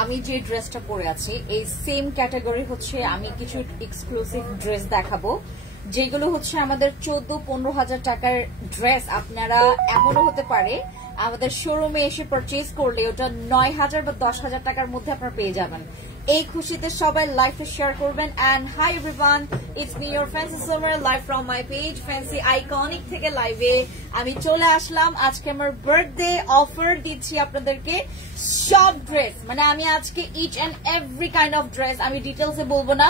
আমি যে ড্রেসটা পরে আছি এই সেম ক্যাটাগরি হচ্ছে আমি কিছু এক্সক্লুসিভ ড্রেস দেখাবো, যেগুলো হচ্ছে আমাদের 14-15 হাজার টাকার ড্রেস। আপনারা এমনও হতে পারে আমাদের শোরুমে এসে পারচেজ করলে ওটা 9,000 বা 10,000 টাকার মধ্যে আপনারা পেয়ে যাবেন। এই খুশিতে সবাই লাইভে শেয়ার করবেন। And hi everyone, it's me your fancy সোমার live from my page fancy iconic থেকে লাইভে আমি চলে আসলাম। আজকে আমার বার্থডে অফার দিচ্ছি আপনাদেরকে সব ড্রেস, মানে আমি আজকে each and every kind of dress আমি ডিটেলসে বলবো না,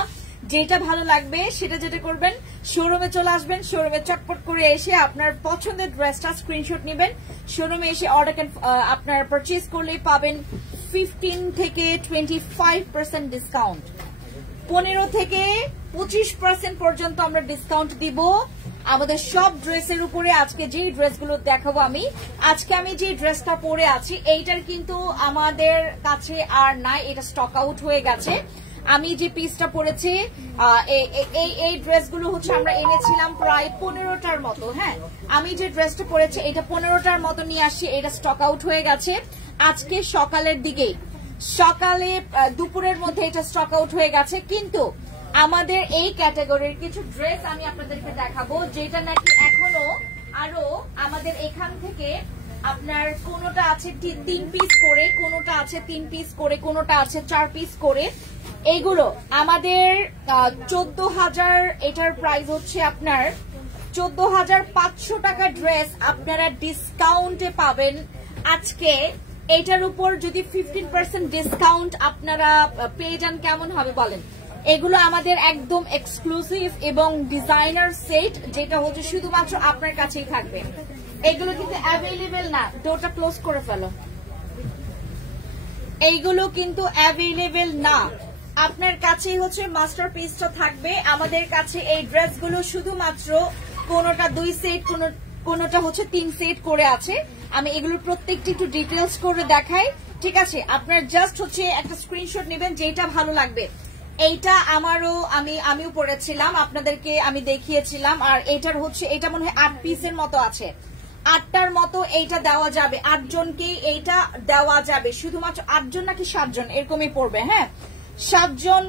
যেটা ভালো লাগবে সেটা যেটা করবেন শোরুমে চলে আসবেন, শোরুমে চটপট করে এসে আপনার পছন্দের ড্রেসটা স্ক্রিনশট নেবেন, শোরুমে এসে অর্ডার আপনার পারচেজ করলেই পাবেন 15 থেকে 25% ডিসকাউন্ট, 15 থেকে 25% পর্যন্ত আমরা ডিসকাউন্ট দিব আমাদের সব ড্রেসের উপরে। আজকে যে ড্রেসগুলো দেখাবো আজকে আমি যে ড্রেসটা পরে আছি এইটার কিন্তু আমাদের কাছে আর নাই, এটা স্টক আউট হয়ে গেছে। আমি যে পিসটা পরেছি এই ড্রেসগুলো হচ্ছে আমরা এনেছিলাম প্রায় 15টার মতো। হ্যাঁ, আমি যে ড্রেসটা পরেছি এটা 15টার মতো নিয়ে আসছি, এটা স্টক আউট হয়ে গেছে আজকে সকালের দিকেই, সকালে দুপুরের মধ্যে এটা স্টক আউট হয়ে গেছে। কিন্তু আমাদের এই ক্যাটাগরির কিছু ড্রেস আমি আপনাদেরকে দেখাবো যেটা নাকি এখনো আরো আমাদের এখান থেকে আপনার কোনোটা আছে 3 পিস করে, কোনোটা আছে 3 পিস করে, কোনোটা আছে 4 পিস করে। এইগুলো আমাদের 14,000, এটার প্রাইস হচ্ছে আপনার 14,500 টাকা ড্রেস আপনারা ডিসকাউন্টে পাবেন আজকে। এটার উপর যদি 15% ডিসকাউন্ট আপনারা পেয়ে যান কেমন হবে বলেন? এগুলো আমাদের একদম এক্সক্লুসিভ এবং ডিজাইনার সেট, যেটা হচ্ছে শুধুমাত্র আপনার কাছেই থাকবে। এগুলো কিন্তু অ্যাভেলেবেল না, ডোরটা ক্লোজ করে ফেলো। এইগুলো কিন্তু অ্যাভেলেবেল না, আপনার কাছেই হচ্ছে মাস্টার পিসটা থাকবে। আমাদের কাছে এই ড্রেসগুলো শুধুমাত্র কোনোটা 2 সেট, কোনোটা হচ্ছে 3 সেট করে আছে। আমি এগুলোর প্রত্যেকটি একটু ডিটেলস করে দেখাই, ঠিক আছে? আপনার জাস্ট হচ্ছে একটা স্ক্রিনশট নেবেন যেটা ভালো লাগবে। এইটা আমিও পরেছিলাম, আপনাদেরকে আমি দেখিয়েছিলাম। আর এটার হচ্ছে এটা মনে হয় 8 পিসের মতো আছে, 8টার মতো এইটা দেওয়া যাবে, 8 জনকেই এইটা দেওয়া যাবে। শুধুমাত্র 8 জন নাকি 7 জন এরকমই পড়বে, হ্যাঁ 7 জন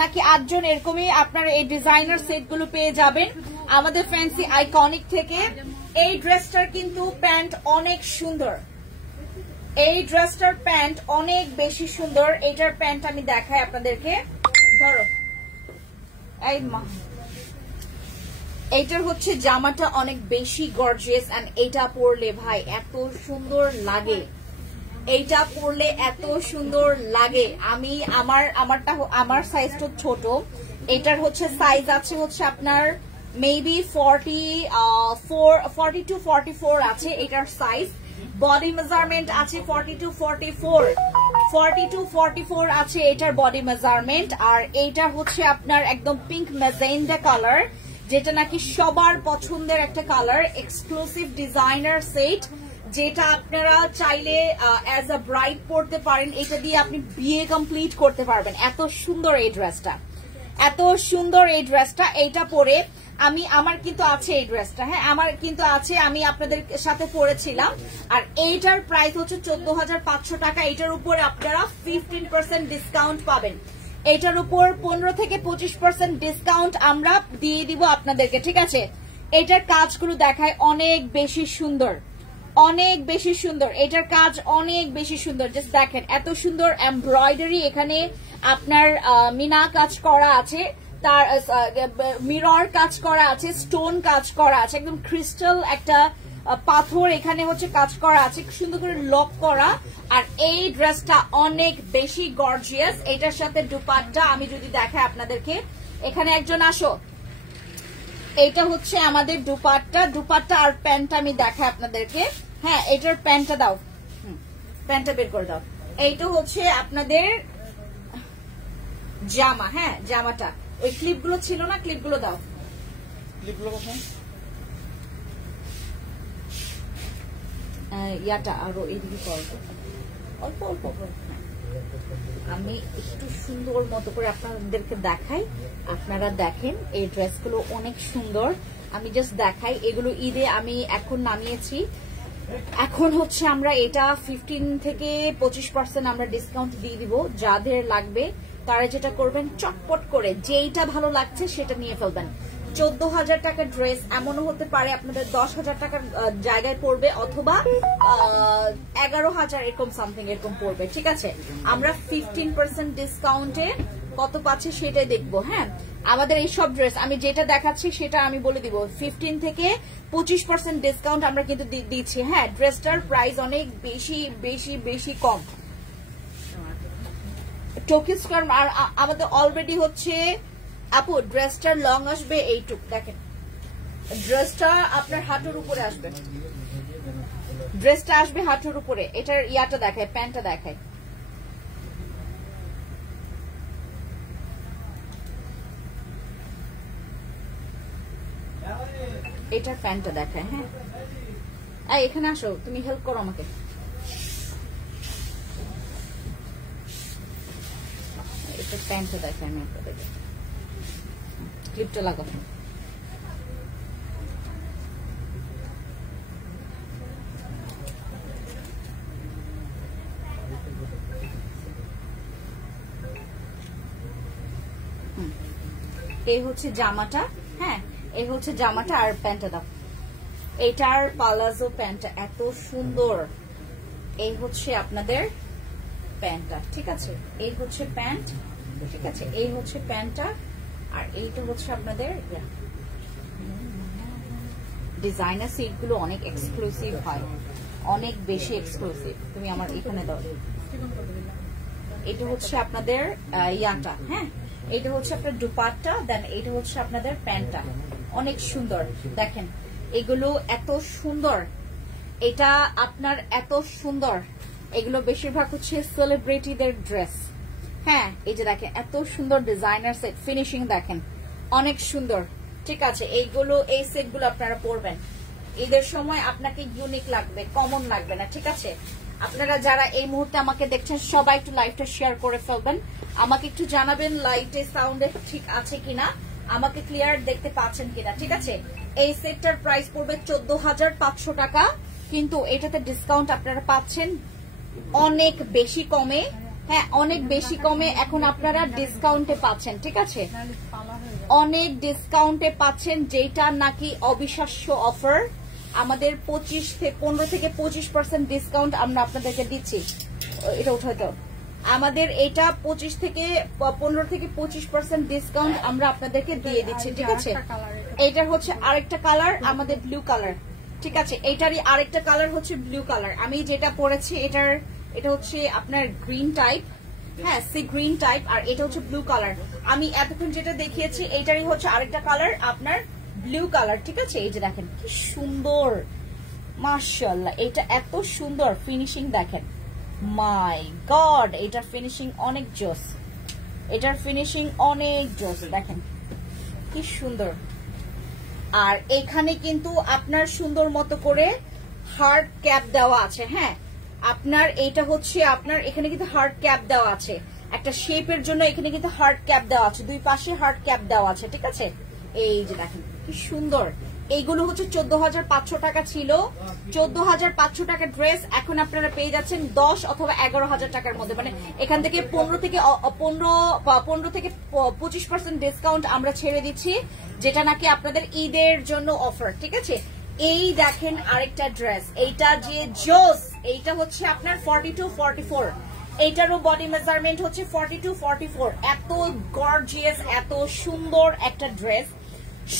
নাকি 8 জন এরকমই আপনারা এই ডিজাইনার সেট গুলো পেয়ে যাবেন আমাদের ফ্যান্সি আইকনিক থেকে। এই ড্রেসটার কিন্তু প্যান্ট অনেক সুন্দর, এই ড্রেসটার প্যান্ট অনেক বেশি সুন্দর। এটার প্যান্ট আমি দেখাই আপনাদেরকে, ধরো এই মা, এইটার হচ্ছে জামাটা অনেক বেশি গর্জিয়াস। এন্ড এটা পরলে ভাই এত সুন্দর লাগে, এইটা পরলে এত সুন্দর লাগে। আমি আমার সাইজটা ছোট, এটার হচ্ছে সাইজ আছে হচ্ছে আপনার মেবি 42-44 আছে এটার সাইজ। বডি মেজারমেন্ট আছে 42-44 আছে এটার বডি মেজারমেন্ট। আর এইটা হচ্ছে আপনার একদম পিঙ্ক ম্যাজেন্ডা কালার, যেটা নাকি সবার পছন্দের একটা কালার, এক্সক্লুসিভ ডিজাইনার সেট, যেটা আপনারা চাইলে অ্যাজ আ ব্রাইড পড়তে পারেন। এটা দিয়ে আপনি বিয়ে কমপ্লিট করতে পারবেন। এত সুন্দর এই ড্রেসটা, এত সুন্দর এই ড্রেসটা। এইটা পরে আমার কিন্তু আছে এই ড্রেসটা, হ্যাঁ আমার কিন্তু আছে, আমি আপনাদের সাথে পরেছিলাম। আর এইটার প্রাইস হচ্ছে 14,500 টাকা। এটার উপরে আপনারা 15% ডিসকাউন্ট পাবেন। এটার উপর 15 থেকে 25% ডিসকাউন্ট আমরা দিয়ে দিব আপনাদেরকে, ঠিক আছে? এটার কাজগুলো দেখায় অনেক বেশি সুন্দর, অনেক বেশি সুন্দর। এটার কাজ অনেক বেশি সুন্দর, জাস্ট দেখেন এত সুন্দর এমব্রয়ডারি। এখানে আপনার মিনা কাজ করা আছে, তার মিরর কাজ করা আছে, স্টোন কাজ করা আছে, একদম ক্রিস্টাল একটা পাথর এখানে হচ্ছে কাজ করা আছে, সুন্দর করে লক করা। আর এই ড্রেসটা অনেক বেশি গর্জিয়াস। এটার সাথে দুপাট্টা আমি যদি দেখাই আপনাদেরকে, এখানে একজন আসো, এইটা হচ্ছে আমাদের দুপাট্টা আর প্যান্টটা আমি দেখাই আপনাদেরকে। হ্যাঁ এটার প্যান্টটা দাও, প্যান্টটা বের করে দাও। এইটা হচ্ছে আপনাদের জামা, হ্যাঁ জামাটা। ওই ক্লিপগুলো ছিল না, ক্লিপগুলো দাও, ক্লিপগুলো কোথায়? ইয়াটা আরো এইদিকে করবো, অল্প অল্প আমি একটু সুন্দর মতো করে আপনাদেরকে দেখাই, আপনারা দেখেন। এই ড্রেসগুলো অনেক সুন্দর, আমি জাস্ট দেখাই। এগুলো ঈদে আমি এখন নামিয়েছি, এখন হচ্ছে আমরা এটা 15 থেকে 25% আমরা ডিসকাউন্ট দিয়ে দিব। যাদের লাগবে তারা যেটা করবেন, চটপট করে যেইটা ভালো লাগছে সেটা নিয়ে ফেলবেন। 14,000 টাকার ড্রেস এমনও হতে পারে আপনাদের 10,000 টাকার জায়গায় পড়বে, অথবা 11,000 এরকম সামথিং এরকম পড়বে। ঠিক আছে, আমরা 15% ডিসকাউন্টে কত পাচ্ছে সেটাই দেখবো। হ্যাঁ, আমাদের এই সব ড্রেস আমি যেটা দেখাচ্ছি সেটা আমি বলে দিব 15 থেকে 25% ডিসকাউন্ট আমরা কিন্তু দিচ্ছি। হ্যাঁ, ড্রেসটার প্রাইস অনেক বেশি বেশি বেশি কম। টোকিস কার্ম আর আমাদের অলরেডি হচ্ছে আপু ড্রেসটার লং আসবে এইটুক, দেখেন ড্রেসটা আপনার হাঁটুর উপরে আসবে, ড্রেসটা আসবে হাঁটুর উপরে। এটার ইয়াটা দেখায়, প্যান্টটা দেখায়, এটার প্যান্টটা দেখায়। হ্যাঁ, এখানে আসো, তুমি হেল্প করো আমাকে। এটার প্যান্টটা দেখায়, আমি আপনাদেরকে ক্লিপটা লাগাবো। এই হচ্ছে জামাটা। হ্যাঁ, এই হচ্ছে জামাটা, আর প্যান্টটা দাও। এটার পালাজো প্যান্টটা এত সুন্দর। এই হচ্ছে আপনাদের প্যান্টটা। ঠিক আছে, এই হচ্ছে প্যান্ট। ঠিক আছে, এই হচ্ছে প্যান্টটা, আর এইটা হচ্ছে আপনাদের ডিজাইনার সেট গুলো অনেক এক্সক্লুসিভ হয়, অনেক বেশি এক্সক্লুসিভ। তুমি আমার এখানে দাও। এটা হচ্ছে আপনাদের ইয়াটা। হ্যাঁ, এটা হচ্ছে আপনার দুপাট্টা, দেন এটা হচ্ছে আপনাদের প্যান্টটা, অনেক সুন্দর। দেখেন এগুলো এত সুন্দর, এটা আপনার এত সুন্দর। এগুলো বেশিরভাগ হচ্ছে সেলিব্রিটিদের ড্রেস। হ্যাঁ, এই যে দেখেন এত সুন্দর ডিজাইনার সেট, ফিনিশিং দেখেন অনেক সুন্দর। ঠিক আছে, এইগুলো এই সেটগুলো আপনারা পরবেন ঈদের সময়, আপনাকে ইউনিক লাগবে, কমন লাগবে না। ঠিক আছে, আপনারা যারা এই মুহূর্তে আমাকে দেখছেন সবাই একটু লাইভটা শেয়ার করে ফেলবেন, আমাকে একটু জানাবেন লাইটে সাউন্ডে ঠিক আছে কিনা, আমাকে ক্লিয়ার দেখতে পাচ্ছেন কিনা। ঠিক আছে, এই সেটটার প্রাইস পড়বে 14,500 টাকা, কিন্তু এটাতে ডিসকাউন্ট আপনারা পাচ্ছেন অনেক বেশি কমে। হ্যাঁ, অনেক বেশি কমে এখন আপনারা ডিসকাউন্টে পাচ্ছেন। ঠিক আছে, অনেক ডিসকাউন্টে পাচ্ছেন, যেটা নাকি অবিশ্বাস্য অফার। আমাদের 15 থেকে 25% ডিসকাউন্ট আমরা আপনাদেরকে দিচ্ছি। এটা উঠাই দাও। আমাদের এটা 15 থেকে 25% ডিসকাউন্ট আমরা আপনাদেরকে দিয়ে দিচ্ছি। ঠিক আছে, এটার হচ্ছে আরেকটা কালার আমাদের ব্লু কালার। ঠিক আছে, এটারই আরেকটা কালার হচ্ছে ব্লু কালার। আমি যেটা পরেছি এটা হচ্ছে আপনার গ্রিন টাইপ। হ্যাঁ, সি গ্রিন টাইপ, আর এটা হচ্ছে ব্লু কালার। আমি এতক্ষণ যেটা দেখিয়েছি এটারই হচ্ছে আরেকটা কালার আপনার ব্লু কালার। ঠিক আছে, এই যে দেখেন কি সুন্দর, মাশাআল্লাহ, এটা এত সুন্দর ফিনিশিং দেখেন। মাই গড, এটার ফিনিশিং অনেক জোস, এটার ফিনিশিং অনেক জোস, দেখেন কি সুন্দর। আর এখানে কিন্তু আপনার সুন্দর মতো করে হার্ড ক্যাপ দেওয়া আছে। হ্যাঁ, আপনার এইটা হচ্ছে আপনার এখানে কিন্তু হার্ড ক্যাপ দেওয়া আছে, একটা শেপের জন্য এখানে কিন্তু হার্ড ক্যাপ দেওয়া আছে, দুই পাশে হার্ড ক্যাপ দেওয়া আছে। ঠিক আছে, এই যে দেখেন কি সুন্দর। এইগুলো হচ্ছে 14,500 টাকা ছিল। 14,500 টাকার ড্রেস এখন আপনারা পেয়ে যাচ্ছেন 10 অথবা 11,000 টাকার মধ্যে। মানে এখান থেকে 15 থেকে 25% ডিসকাউন্ট আমরা ছেড়ে দিচ্ছি, যেটা নাকি আপনাদের ঈদের জন্য অফার। ঠিক আছে, এই দেখেন আরেকটা ড্রেস, এইটা যে জোস, এইটা হচ্ছে আপনার 42-44, এইটারও বডি মেজারমেন্ট হচ্ছে 42-44। এত গর্জিয়াস, এত সুন্দর একটা ড্রেস,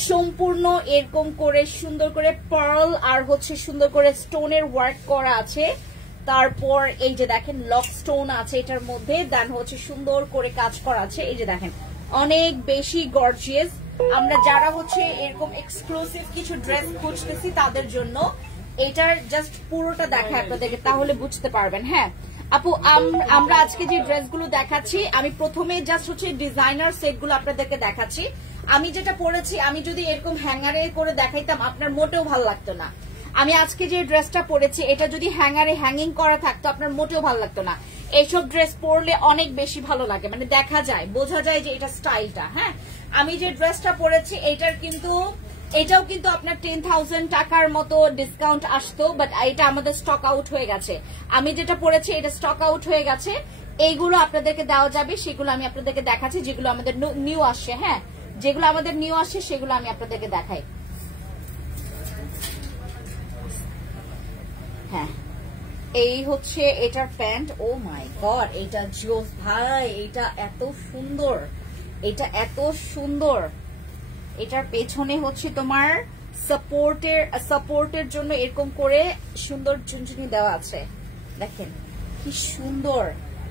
সম্পূর্ণ এরকম করে সুন্দর করে পার্ল আর হচ্ছে সুন্দর করে স্টোনের ওয়ার্ক করা আছে। তারপর এই যে দেখেন লক স্টোন আছে এটার মধ্যে, দেন হচ্ছে সুন্দর করে কাজ করা আছে। এই যে দেখেন অনেক বেশি গর্জিয়াস। আমরা যারা হচ্ছে এরকম এক্সক্লুসিভ কিছু ড্রেস খুঁজতেছি তাদের জন্য এটার জাস্ট পুরোটা দেখায় আপনাদেরকে, তাহলে বুঝতে পারবেন। হ্যাঁ আপু, আমরা আজকে যে ড্রেসগুলো দেখাচ্ছি, আমি প্রথমে জাস্ট হচ্ছে ডিজাইনার সেটগুলো আপনাদেরকে দেখাচ্ছি। আমি যেটা পরেছি, আমি যদি এরকম হ্যাঙ্গারে করে দেখাইতাম আপনার মোটেও ভালো লাগতো না। আমি আজকে যে ড্রেসটা পরেছি এটা যদি হ্যাঙ্গারে হ্যাঙ্গিং করা থাকতো আপনার মোটেও ভালো লাগতো না। এইসব ড্রেস পরলে অনেক বেশি ভালো লাগে, মানে দেখা যায়, বোঝা যায় যে এটা স্টাইলটা। হ্যাঁ, আমি যে ড্রেসটা পরেছি এটার কিন্তু এটাও কিন্তু আপনার 10,000 টাকার মতো ডিসকাউন্ট আসতো, বাট এটা আমাদের স্টক আউট হয়ে গেছে। আমি যেটা পড়েছি এটা স্টক আউট হয়ে গেছে। এইগুলো আপনাদেরকে দেওয়া যাবে, সেগুলো আমি আপনাদেরকে দেখাচ্ছি, যেগুলো আমাদের নিউ আসছে। হ্যাঁ, যেগুলো আমাদের নিউ আসছে সেগুলো আমি আপনাদেরকে দেখাই। হ্যাঁ, এই হচ্ছে এটার প্যান্ট। ও মাই গড, এটা জোস ভাই, এটা এত সুন্দর, এটা এত সুন্দর। এটার পেছনে হচ্ছে তোমার সাপোর্টের জন্য এরকম করে সুন্দর ঝুনঝুনি দেওয়া আছে, দেখেন কি সুন্দর।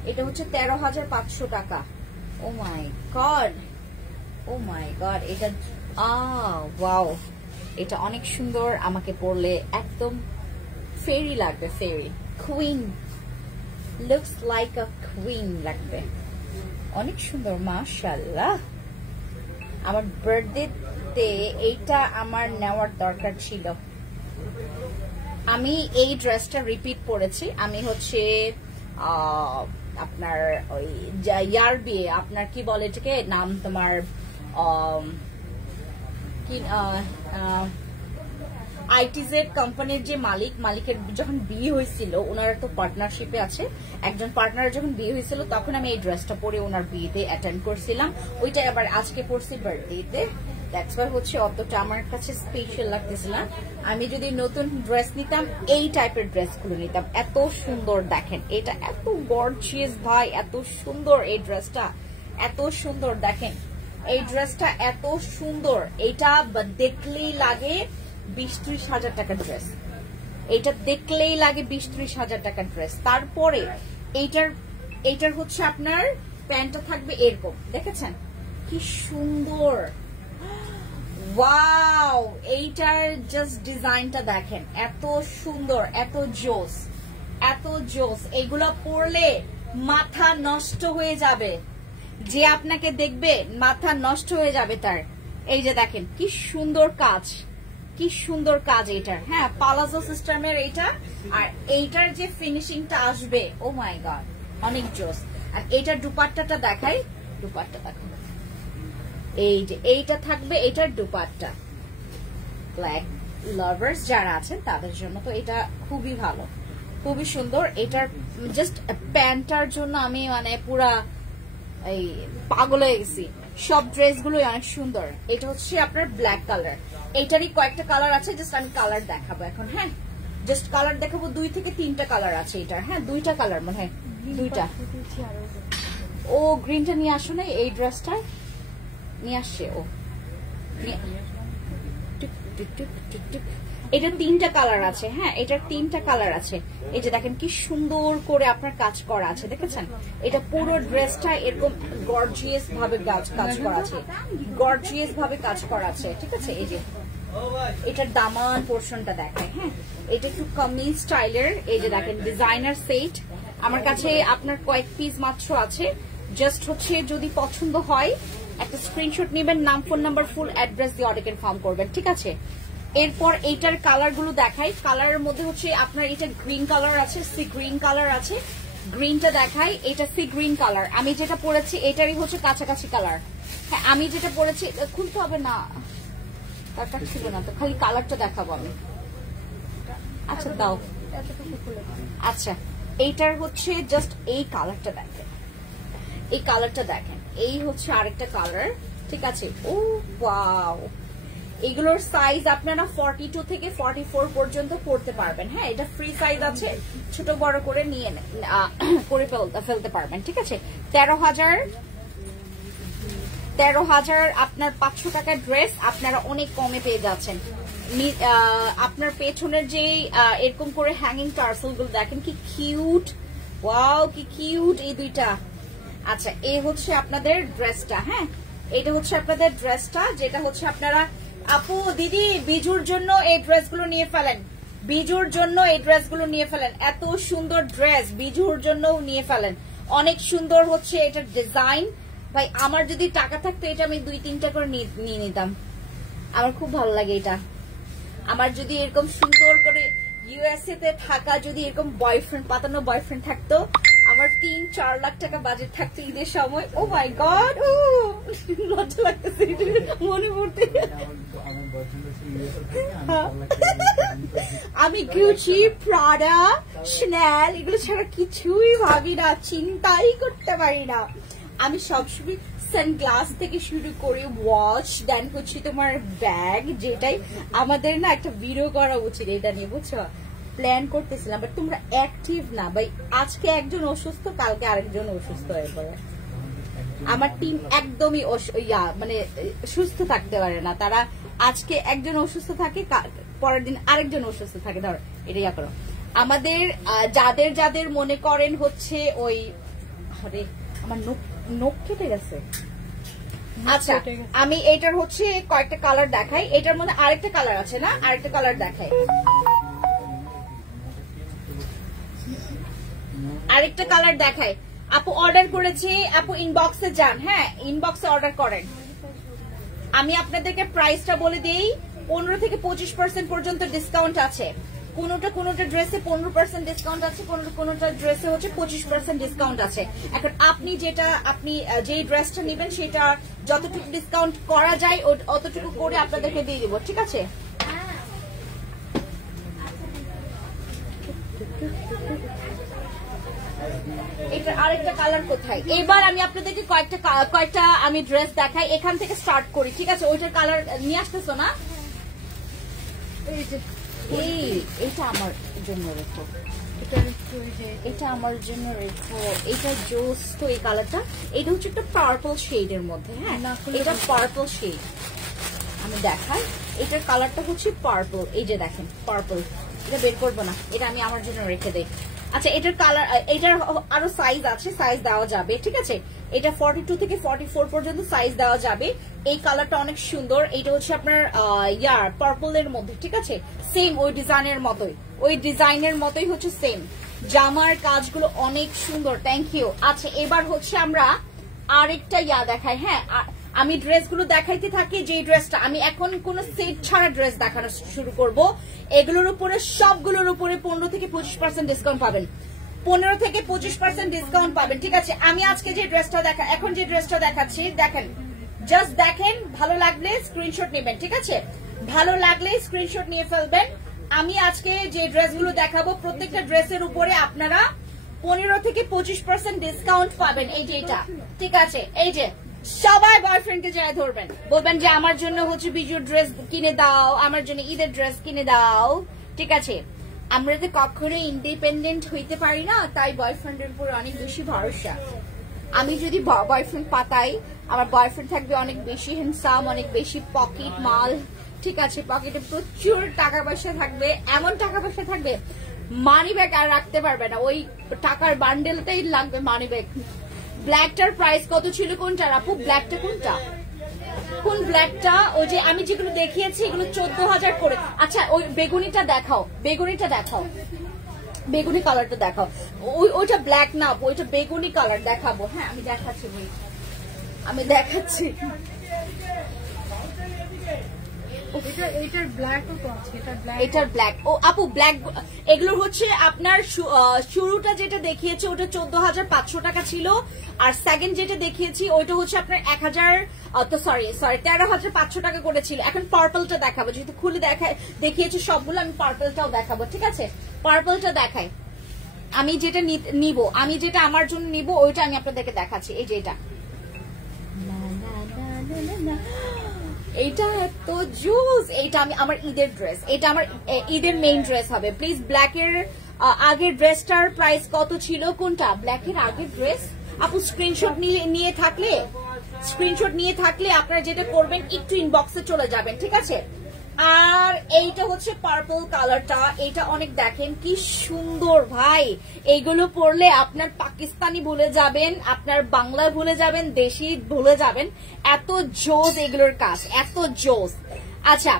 এটা হচ্ছে 13,500 টাকা। Oh my god, oh my god, এটা ওয়াও, এটা অনেক সুন্দর। আমাকে পরলে একদম ফেরি লাগবে, fairy queen, looks like a queen লাগবে, অনেক সুন্দর মাশাআল্লাহ। আমার বার্থডেতে এইটা আমার নেওয়ার দরকার ছিল। আমি এই ড্রেসটা রিপিট পরেছি। আমি হচ্ছে আপনার ওই ইয়ার বিয়ে, আপনার কি বলে এটাকে নাম, তোমার কি আইটিজেড কোম্পানির যে মালিকের যখন বিয়ে হয়েছিল, ওনারা তো পার্টনারশিপে আছে, একজন পার্টনার যখন বিয়ে হয়েছিল তখন আমি এই ড্রেসটা পরে ওনার বিয়েতে অ্যাটেন্ড করছিলাম। ওইটা আবার আজকে পরছি বার্থডেতে। দ্যাটস ওয়াই হচ্ছে অতটা আমার কাছে স্পেশাল লাগতেছিল না। আমি যদি নতুন ড্রেস নিতাম, এই টাইপের ড্রেসগুলো নিতাম। এত সুন্দর দেখেন, এটা এত গর্জিয়াস ভাই, এত সুন্দর এই ড্রেসটা, এত সুন্দর দেখেন এই ড্রেসটা, এত সুন্দর। এটা দেখলেই লাগে 20-30 হাজার টাকার ড্রেস, এটা দেখলেই লাগে 20-30 হাজার টাকার ড্রেস। তারপরে এইটার হচ্ছে আপনার প্যান্টটা থাকবে এরকম, দেখেছেন কি সুন্দর, ওয়াও। এইটার জাস্ট ডিজাইনটা দেখেন, এত সুন্দর, এত জোস, এত জোস। এগুলো পরলে মাথা নষ্ট হয়ে যাবে, যে আপনাকে দেখবে মাথা নষ্ট হয়ে যাবে তার। এই যে দেখেন কি সুন্দর কাজ, কি সুন্দর কাজ এটার। হ্যাঁ, পালাজো সিস্টেমের এইটা, আর এইটার যে ফিনিশিংটা আসবে, ও মাই গড, অনেক জোস। আর এইটার দুপাট্টাটা দেখাই, দুপাট্টা দেখাই, এই যে এইটা থাকবে, এটার দুপাট্টা ব্ল্যাক লাভার্স যারা আছেন তাদের জন্য তো এটা খুবই ভালো, খুবই সুন্দর। এটার জাস্ট প্যান্টটার জন্য আমি মানে পুরা এই পাগল হয়ে গেছি। সব ড্রেসগুলোই অনেক সুন্দর। এটা হচ্ছে আপনার ব্ল্যাক কালার, এইটারই কয়েকটা কালার আছে, জাস্ট আমি কালার দেখাবো এখন। হ্যাঁ, জাস্ট কালার দেখাবো, 2 থেকে 3টা কালার আছে এটার। হ্যাঁ, 2টা কালার মনে হয়, 2টা। ও গ্রিনটা নিয়ে আসো না, এই ড্রেসটা নিয়ে আসছে ও। এটা 3টা কালার আছে। হ্যাঁ, এটার 3টা কালার আছে। এই যে দেখেন কি সুন্দর করে আপনার কাজ করা আছে, দেখেছেন? এটা পুরো ড্রেসটা এরকম গর্জিয়াস ভাবে কাজ করা আছে, গর্জিয়াস ভাবে কাজ করা আছে, ঠিক আছে? এই যে এটার দামান পোর্শনটা দেখায়। হ্যাঁ, এটা একটু কামিজ স্টাইলের। এই যে দেখেন ডিজাইনার সেট, আমার কাছে আপনার কয়েক পিস মাত্র আছে। জাস্ট হচ্ছে যদি পছন্দ হয় একটা স্ক্রিনশট নেবেন, নাম, ফোন নাম্বার, ফুল অ্যাড্রেস দিয়ে অর্ডার কনফার্ম করবেন, ঠিক আছে? এরপর এইটার কালার গুলো দেখাই। কালারের মধ্যে হচ্ছে আপনার এটা গ্রিন কালার আছে, সি গ্রিন কালার আছে, গ্রিনটা দেখাই। এটা সি গ্রিন কালার। আমি যেটা পরেছি এটারই হচ্ছে কাছাকাছি কালার। হ্যাঁ, আমি যেটা পরেছি খুলতে হবে না, তারটা ছিল না তো, খালি কালারটা দেখাবো আমি। আচ্ছা দাও, আচ্ছা এইটার হচ্ছে জাস্ট এই কালারটা দেখেন, এই কালারটা দেখেন, এই হচ্ছে আরেকটা কালার, ঠিক আছে? ও ওয়াও, এগুলোর সাইজ আপনারা 42 থেকে 44 পর্যন্ত পড়তে পারবেন। হ্যাঁ, এটা ফ্রি সাইজ আছে, ছোট বড় করে নিয়ে করে ফেলতে পারবেন, ঠিক আছে? 13,000 আপনার 500 টাকার ড্রেস আপনারা অনেক কমে পেয়ে যাচ্ছেন। আপনার পেছনের যে এরকম করে হ্যাঙ্গিং টার্সেল গুলো দেখেন কি কিউট, ওয়াও কি কিউট এই দুইটা। আচ্ছা, এই হচ্ছে আপনাদের ড্রেসটা। হ্যাঁ, এটা হচ্ছে আপনাদের ড্রেসটা, যেটা হচ্ছে আপনারা আপু দিদি বিজুর জন্য এই ড্রেসগুলো নিয়ে ফেলেন, বিজুর জন্য এই ড্রেসগুলো নিয়ে ফেলেন। এত সুন্দর ড্রেস, বিজুর জন্য নিয়ে ফেলেন। অনেক সুন্দর হচ্ছে এটার ডিজাইন। ভাই আমার যদি টাকা থাকতো এটা আমি 2-3টা করে নিয়ে নিতাম, আমার খুব ভালো লাগে এটা। আমার যদি এরকম সুন্দর করে ইউএসএ তে থাকা যদি এরকম বয়ফ্রেন্ড, পাতানো বয়ফ্রেন্ড থাকতো, আমার 3-4 লাখ টাকা বাজেট থাকতো ঈদের সময়। ও মাই গড, ও লজ্জা লাগতেছে মনে পড়তে। আমি গুচি, প্রাডা, শ্যানেল এগুলো ছাড়া কিছুই ভাবি না, চিন্তাই করতে পারি না। আমি সবসময় সানগ্লাস থেকে শুরু করে ওয়াচ, দেন হচ্ছে তোমার ব্যাগ, যেটাই আমাদের না একটা ভিডিও করা উচিত এটা নিয়ে, বুঝছো? প্ল্যান করতেছিলাম, বাট তোমরা অ্যাক্টিভ না ভাই। আজকে একজন অসুস্থ, কালকে আরেকজন অসুস্থ হয়ে পড়ে। আমার টিম একদমই মানে সুস্থ থাকতে পারে না তারা। আজকে একজন অসুস্থ থাকে, পরের দিন আরেকজন অসুস্থ থাকে। ধর এটা ইয়া করো। আমাদের যাদের যাদের মনে করেন হচ্ছে ওই, আরে আমার নখ কেটে গেছে। আচ্ছা, আমি এটার হচ্ছে কয়েকটা কালার দেখাই। এটার মধ্যে আরেকটা কালার আছে না, আরেকটা কালার দেখাই। আরেকটা কালার দেখাই। আপু অর্ডার করেছি, আপু ইনবক্সে যান। হ্যাঁ, ইনবক্সে অর্ডার করেন। আমি আপনাদেরকে প্রাইসটা বলে দিই, 15 থেকে 25% পর্যন্ত ডিসকাউন্ট আছে। কোনোটা ড্রেসে 15% ডিসকাউন্ট আছে, কোনোটা ড্রেসে হচ্ছে 25% ডিসকাউন্ট আছে। এখন আপনি যে ড্রেসটা নেবেন সেটা যতটুকু ডিসকাউন্ট করা যায় অতটুকু করে আপনাদেরকে দিয়ে দিব, ঠিক আছে? এটার আরেকটা কালার কোথায়? এবার আমি আপনাদেরকে কয়েকটা আমি ড্রেস দেখাই, এখান থেকে স্টার্ট করি, ঠিক আছে? ওইটার কালার নিয়ে আসতেছো না? এইটা আমার জন্য রেখো, এটা আমার জন্য রেখো। এটা জোস তো এই কালারটা, এটা হচ্ছে একটা পার্পল শেড এর মধ্যে। হ্যাঁ, এটা পার্পল শেড। আমি দেখাই, এটার কালারটা হচ্ছে পার্পল। এই যে দেখেন পার্পল, এটা বের করবো না, এটা আমি আমার জন্য রেখে দেই। আচ্ছা, এটার কালার, এটার আরো সাইজ আছে, সাইজ দেওয়া যাবে, ঠিক আছে? এটা 42 থেকে 44 পর্যন্ত সাইজ দেওয়া যাবে। এই কালারটা অনেক সুন্দর। এটা হচ্ছে আপনার পার্পল এর মধ্যে, ঠিক আছে? সেম ওই ডিজাইনের মতোই হচ্ছে সেম। জামার কাজগুলো অনেক সুন্দর, থ্যাংক ইউ। আচ্ছা, এবার হচ্ছে আমরা আরেকটা দেখাই। হ্যাঁ, আমি ড্রেসগুলো দেখাইতে থাকি। যে ড্রেসটা আমি এখন কোন সেট ছাড়া ড্রেস দেখানো শুরু করব। এগুলোর উপরে সবগুলোর উপরে 15 থেকে 25% ডিসকাউন্ট পাবেন। 15 থেকে 25% ডিসকাউন্ট পাবেন, ঠিক আছে? আমি আজকে যে ড্রেসটা এখন যে ড্রেসটা দেখাচ্ছি, দেখেন, জাস্ট দেখেন, ভালো লাগলে স্ক্রিনশট নেবেন, ঠিক আছে? ভালো লাগলে স্ক্রিনশট নিয়ে ফেলবেন। আমি আজকে যে ড্রেসগুলো দেখাবো প্রত্যেকটা ড্রেসের উপরে আপনারা 15 থেকে 25% ডিসকাউন্ট পাবেন। এই যে এটা, ঠিক আছে? এই যে সবাই বয়ফ্রেন্ডকে যায় ধরবেন, বলবেন যে আমার জন্য হচ্ছে বিজুর ড্রেস কিনে দাও, আমার জন্য ঈদের ড্রেস কিনে দাও, ঠিক আছে? আমরা তো কখনো ইন্ডিপেন্ডেন্ট হইতে পারি না, তাই বয়ফ্রেন্ডের উপর অনেক বেশি ভরসা। আমি যদি বয়ফ্রেন্ড পাতাই, আমার বয়ফ্রেন্ড থাকবে অনেক বেশি হ্যান্ডসাম, অনেক বেশি পকেট মাল, ঠিক আছে? পকেটে প্রচুর টাকা পয়সা থাকবে, এমন টাকা পয়সা থাকবে মানি ব্যাগ আর রাখতে পারবে না, ওই টাকার বান্ডেলটাই লাগবে মানি ব্যাগ। ব্ল্যাকটার প্রাইস কত ছিল? কোনটার আপু? ব্ল্যাকটা কোনটা? কোন ব্ল্যাকটা? ওই যে আমি যেগুলো দেখিয়েছি এগুলো 14,000 করে। আচ্ছা, ওই বেগুনিটা দেখাও, বেগুনি কালারটা দেখাও। ওইটা ব্ল্যাক না, ওইটা বেগুনি কালার দেখাবো। হ্যাঁ, আমি দেখাচ্ছি। এটার ব্ল্যাক। ও আপু, ব্ল্যাক এগুলোর হচ্ছে আপনার শুরুটা যেটা দেখিয়েছে ওটা 14,500 টাকা ছিল, আর সেকেন্ড যেটা দেখিয়েছি ওইটা হচ্ছে আপনার 13,500 টাকা করেছিল। এখন পার্পলটা দেখাবো, যেহেতু খুলে দেখিয়েছি সবগুলো, আমি পার্পলটাও দেখাবো, ঠিক আছে? পার্পলটা দেখাই। আমি যেটা আমার জন্য নিব ওইটা আমি আপনাদেরকে দেখাচ্ছি। এই যে এটা এত জুস, এইটা আমার ঈদের ড্রেস, এটা আমার ঈদের মেইন ড্রেস হবে। প্লিজ, ব্ল্যাকের আগের ড্রেসটার প্রাইস কত ছিল? কোনটা? ব্ল্যাকের আগের ড্রেস। আপু স্ক্রিনশট নিয়ে থাকলে আপনারা যেটা করবেন, একটু ইনবক্সে চলে যাবেন, ঠিক আছে? আর এইটা হচ্ছে পার্পল কালারটা, এটা অনেক, দেখেন কি সুন্দর ভাই। এইগুলো পরলে আপনার পাকিস্তানি ভুলে যাবেন, আপনার বাংলা ভুলে যাবেন, দেশি ভুলে যাবেন, এত জোস এগুলোর কাজ, এত জোস। আচ্ছা,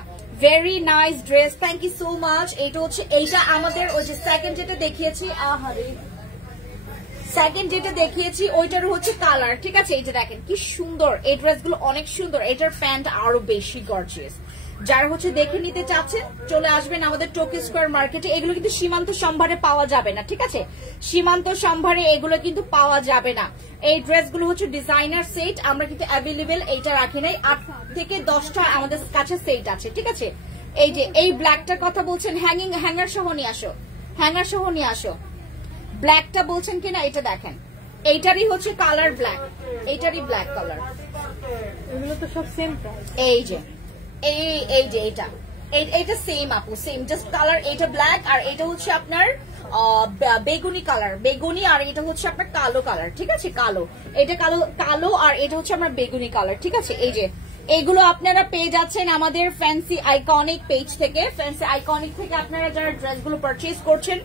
very nice dress, thank you so much. এইটা আমাদের ওই যে সেকেন্ড যেটা দেখিয়েছি ওইটার হচ্ছে কালার, ঠিক আছে? এইটা দেখেন কি সুন্দর, এই ড্রেসগুলো অনেক সুন্দর। এটার প্যান্ট আরো বেশি গর্জিয়াস। যারা হচ্ছে দেখে নিতে চাচ্ছেন চলে আসবেন আমাদের টোকি স্কয়ার মার্কেটে। এগুলো কিন্তু সীমান্ত সম্ভারে পাওয়া যাবে না, ঠিক আছে? সীমান্ত সম্ভারে এগুলো কিন্তু পাওয়া যাবে না। এই ড্রেসগুলো হচ্ছে ডিজাইনার সেট, আমরা কিন্তু অ্যাভেলেবেল এইটা রাখি নাই, 8 থেকে 10টা আমাদের কাছে সেট আছে, ঠিক আছে? এই যে এই ব্ল্যাকটার কথা বলছেন, হ্যাঙ্গার সহ নিয়ে আসো, হ্যাঙ্গার সহ নিয়ে আসো। ব্ল্যাকটা বলছেন কিনা এটা দেখেন, এইটারই হচ্ছে কালার ব্ল্যাক, এইটারই ব্ল্যাক কালার। এগুলো তো সব সেম প্রাইস। এই যে এইটা সেম আপু, সেম জাস্ট কালার। এটা ব্ল্যাক আর এটা হচ্ছে আপনার বেগুনি কালার, বেগুনি, আর এটা হচ্ছে আপনার কালো কালার, ঠিক আছে? কালো, এটা কালো আর এটা হচ্ছে আপনার বেগুনি কালার, ঠিক আছে? এই যে এগুলো আপনারা পেয়ে যাচ্ছেন আমাদের ফ্যান্সি আইকনিক পেজ থেকে। ফ্যান্সি আইকনিক থেকে আপনারা যারা ড্রেসগুলো পারচেজ করছেন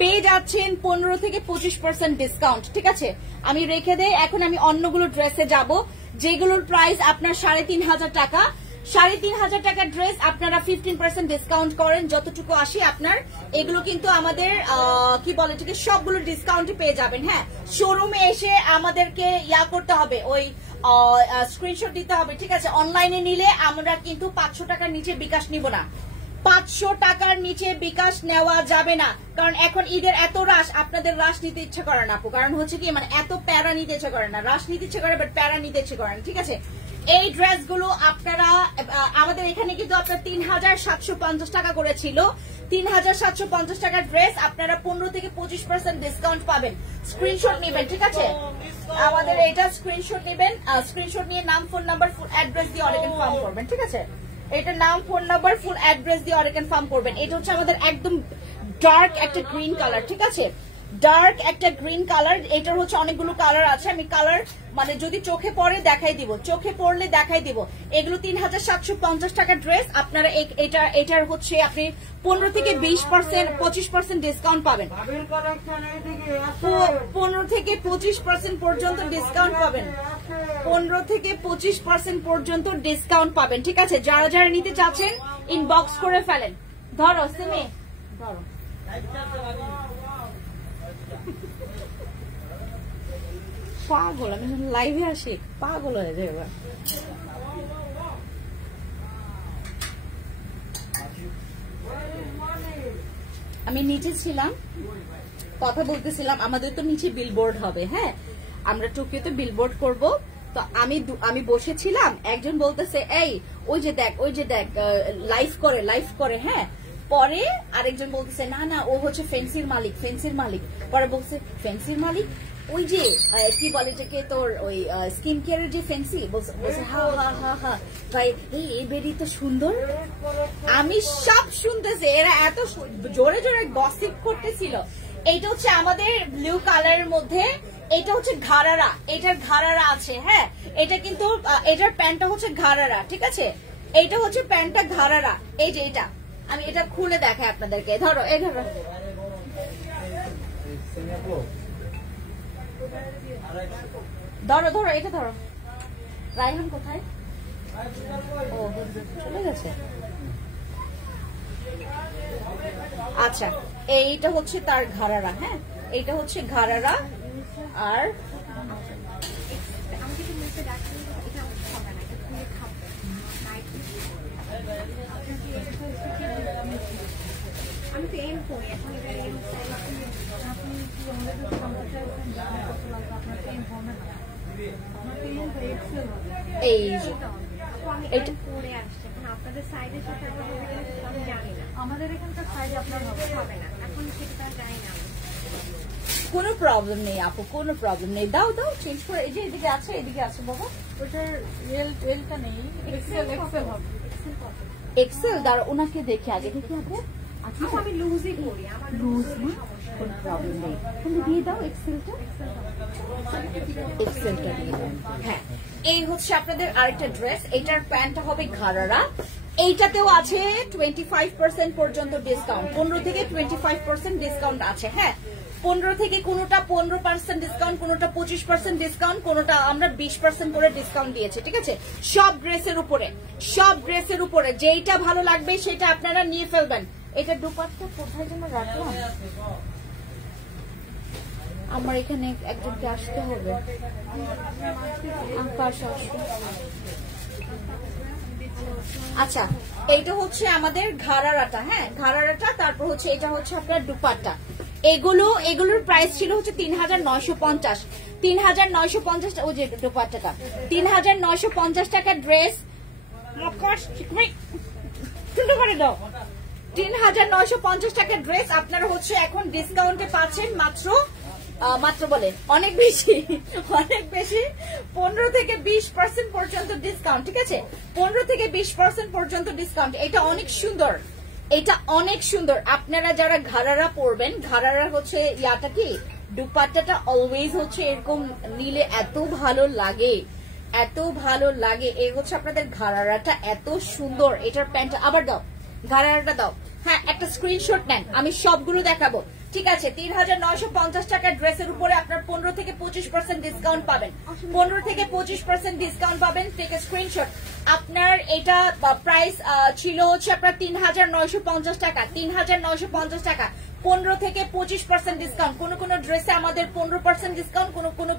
পেয়ে যাচ্ছেন 15 থেকে 25% ডিসকাউন্ট, ঠিক আছে? আমি রেখে দেই, এখন আমি অন্যগুলো ড্রেসে যাব যেগুলোর প্রাইস আপনার 3,500 টাকা। 3,500 টাকার ড্রেস আপনারা 15% ডিসকাউন্ট করেন, যতটুকু আসে আপনার এগুলো কিন্তু আমাদের কি বলে এটাকে, সবগুলো ডিসকাউন্টে পেয়ে যাবেন। হ্যাঁ, শোরুমে এসে আমাদেরকে করতে হবে, ওই স্ক্রিনশট দিতে হবে, ঠিক আছে? অনলাইনে নিলে আমরা কিন্তু 500 টাকার নিচে বিকাশ নিব না, 500 টাকার নিচে বিকাশ নেওয়া যাবে না, কারণ এখন ঈদের এত রাশ, আপনাদের রাশ নিতে ইচ্ছা করে না আপু, কারণ হচ্ছে কি মানে এত প্যারা নিতে ইচ্ছা করে না, রাশ নিতে ইচ্ছা করে বাট প্যারা নিতে ইচ্ছা করে না, ঠিক আছে? এই ড্রেসগুলো আপনারা আমাদের এখানে কিন্তু আপনার 3,750 টাকা করে ছিল, 3,750 টাকার ড্রেস আপনারা 15 থেকে 25% ডিসকাউন্ট পাবেন। স্ক্রিনশট নেবেন, ঠিক আছে? আমাদের এটা স্ক্রিনশট নেবেন, স্ক্রিনশট নিয়ে নাম, ফোন নাম্বার, ফুল অ্যাড্রেস দিয়ে অর্ডার কনফার্ম করবেন, ঠিক আছে? এটা নাম, ফোন নাম্বার, ফুল অ্যাড্রেস দিয়ে অর্ডার কনফার্ম করবেন। এটা হচ্ছে আমাদের একদম ডার্ক একটা গ্রিন কালার, ঠিক আছে? ডার্ক একটা গ্রিন কালার, এটার হচ্ছে অনেকগুলো কালার আছে, আমি কালার মানে যদি চোখে পড়ে দেখাই দিব, চোখে পড়লে দেখাই দিব। এগুলো 3,750 টাকার ড্রেস, আপনারা এটার হচ্ছে আপনি 15 থেকে 20% 25% ডিসকাউন্ট পাবেন, 15 থেকে 25% পর্যন্ত ডিসকাউন্ট পাবেন, 15 থেকে 25% পর্যন্ত ডিসকাউন্ট পাবেন, ঠিক আছে? যারা যারা নিতে চাচ্ছেন ইনবক্স করে ফেলেন। ধরো সিমি, ধরো পাগল, আমি লাইভে আসি পাগল হয়ে যায় এবার। আমি নিচে ছিলাম, কথা বলতেছিলাম, আমাদের তো নিচে বিলবোর্ড হবে, হ্যাঁ আমরা টোকিওতে বিলবোর্ড করব, তো আমি বসেছিলাম, একজন বলতেছে এই ওই যে দেখ লাইভ করে, হ্যাঁ। পরে আরেকজন বলতেছে না না ও হচ্ছে ফেন্সির মালিক, পরে বলছে ফেন্সির মালিক, ওই যে কি বলে এটাকে তোর ওই স্কিন কেয়ারের যে ফেন্সি, বলছে হা ভাই এই বেরি তো সুন্দর। আমি সব শুনতেছি, এরা এত জোরে জোরে গসিপ করতেছিল। এইটা হচ্ছে আমাদের ব্লু কালারের মধ্যে, এটা হচ্ছে ঘাড়ারা, এটার ঘাড়ারা আছে, হ্যাঁ এটা কিন্তু এটার প্যান্টটা হচ্ছে ঘাড়ারা, ঠিক আছে? এইটা হচ্ছে প্যান্টটা ঘাড়ারা। এই যে এটা আমি এটা খুলে দেখাই আপনাদেরকে, ধরো এই ধরো এটা ধরো। রাইহান কোথায়? ও চলে গেছে। আচ্ছা এইটা হচ্ছে তার ঘাড়ারা, হ্যাঁ এইটা হচ্ছে ঘাড়ারা। আর এই আমাদের এখানকার সাইজ আপনার হবে না, এখন সেটা জানি না। কোনো প্রবলেম নেই আপু, কোনো প্রবলেম নেই, দাও চেঞ্জ করে। এই যে এদিকে আছে বাবা, ওটার রিয়েলটা নেই, এক্সেল হবে। এক্সেল দাঁড়া, ওনাকে দেখি আগে, দেখি আপু। আমি লুজই করি, আমার লুজ না, কোনো প্রবলেম নেই, তুমি দিয়ে দাও এক্সেলটা দিয়ে দাও। হ্যাঁ এই হচ্ছে আপনাদের আরেকটা ড্রেস, এটার প্যান্টটা হবে ঘাড়ারা, এইটাতেও আছে 25% পর্যন্ত ডিসকাউন্ট, 15 থেকে 25% ডিসকাউন্ট আছে, হ্যাঁ 15 থেকে কোনোটা 15% ডিসকাউন্ট, কোনোটা 25% ডিসকাউন্ট, কোনোটা আমরা 20% করে ডিসকাউন্ট দিয়েছি, ঠিক আছে? সব ড্রেসের উপরে যেইটা ভালো লাগবে সেটা আপনারা নিয়ে ফেলবেন। এটা দুপাট্টা কোথায় যেন রাখলাম, আমার এখানে একজনকে আসতে হবে, আকাশ আসবে। আচ্ছা, এইটা হচ্ছে আমাদের ঘাড়ারাটা, হ্যাঁ ঘাড়ারাটা। তারপর হচ্ছে এটা হচ্ছে আপনার দুপাট্টা। এগুলোর প্রাইস ছিল হচ্ছে 3950, 3950, ওই যে দুপাট্টাটা 3950 টাকা ড্রেস। 3950 টাকা ড্রেস আপনারা হচ্ছে এখন ডিসকাউন্টে পাচ্ছেন মাত্র বলেন অনেক বেশি 15 থেকে 20% পর্যন্ত ডিসকাউন্ট। ঠিক আছে, 15 থেকে 20% পর্যন্ত ডিসকাউন্ট। এটা অনেক সুন্দর, এটা অনেক সুন্দর। আপনারা যারা ঘাড়ারা পরবেন, ঘাড়ারা হচ্ছে ইয়াটা কি দুপাট্টাটা অলওয়েজ হচ্ছে এরকম নিলে এত ভালো লাগে, এত ভালো লাগে। এই হচ্ছে আপনাদের ঘাড়ারাটা এত সুন্দর। এটার প্যান্টটা আবার দাও, ঘাড়ারাটা দাও। হ্যাঁ, একটা স্ক্রিনশট নেন, আমি সবগুলো দেখাবো। ঠিক আছে, 3950 টাকার ড্রেসের উপরে আপনার 15 থেকে 25% ডিসকাউন্ট পাবেন, 15 থেকে 25% ডিসকাউন্ট পাবেন। Take a screenshot. আপনার এটা প্রাইস ছিল হচ্ছে আপনার 3950 টাকা, 3950 টাকা, 15 থেকে 25% ডিসকাউন্ট। কোন ড্রেসে আমাদের 15% ডিসকাউন্ট, কোন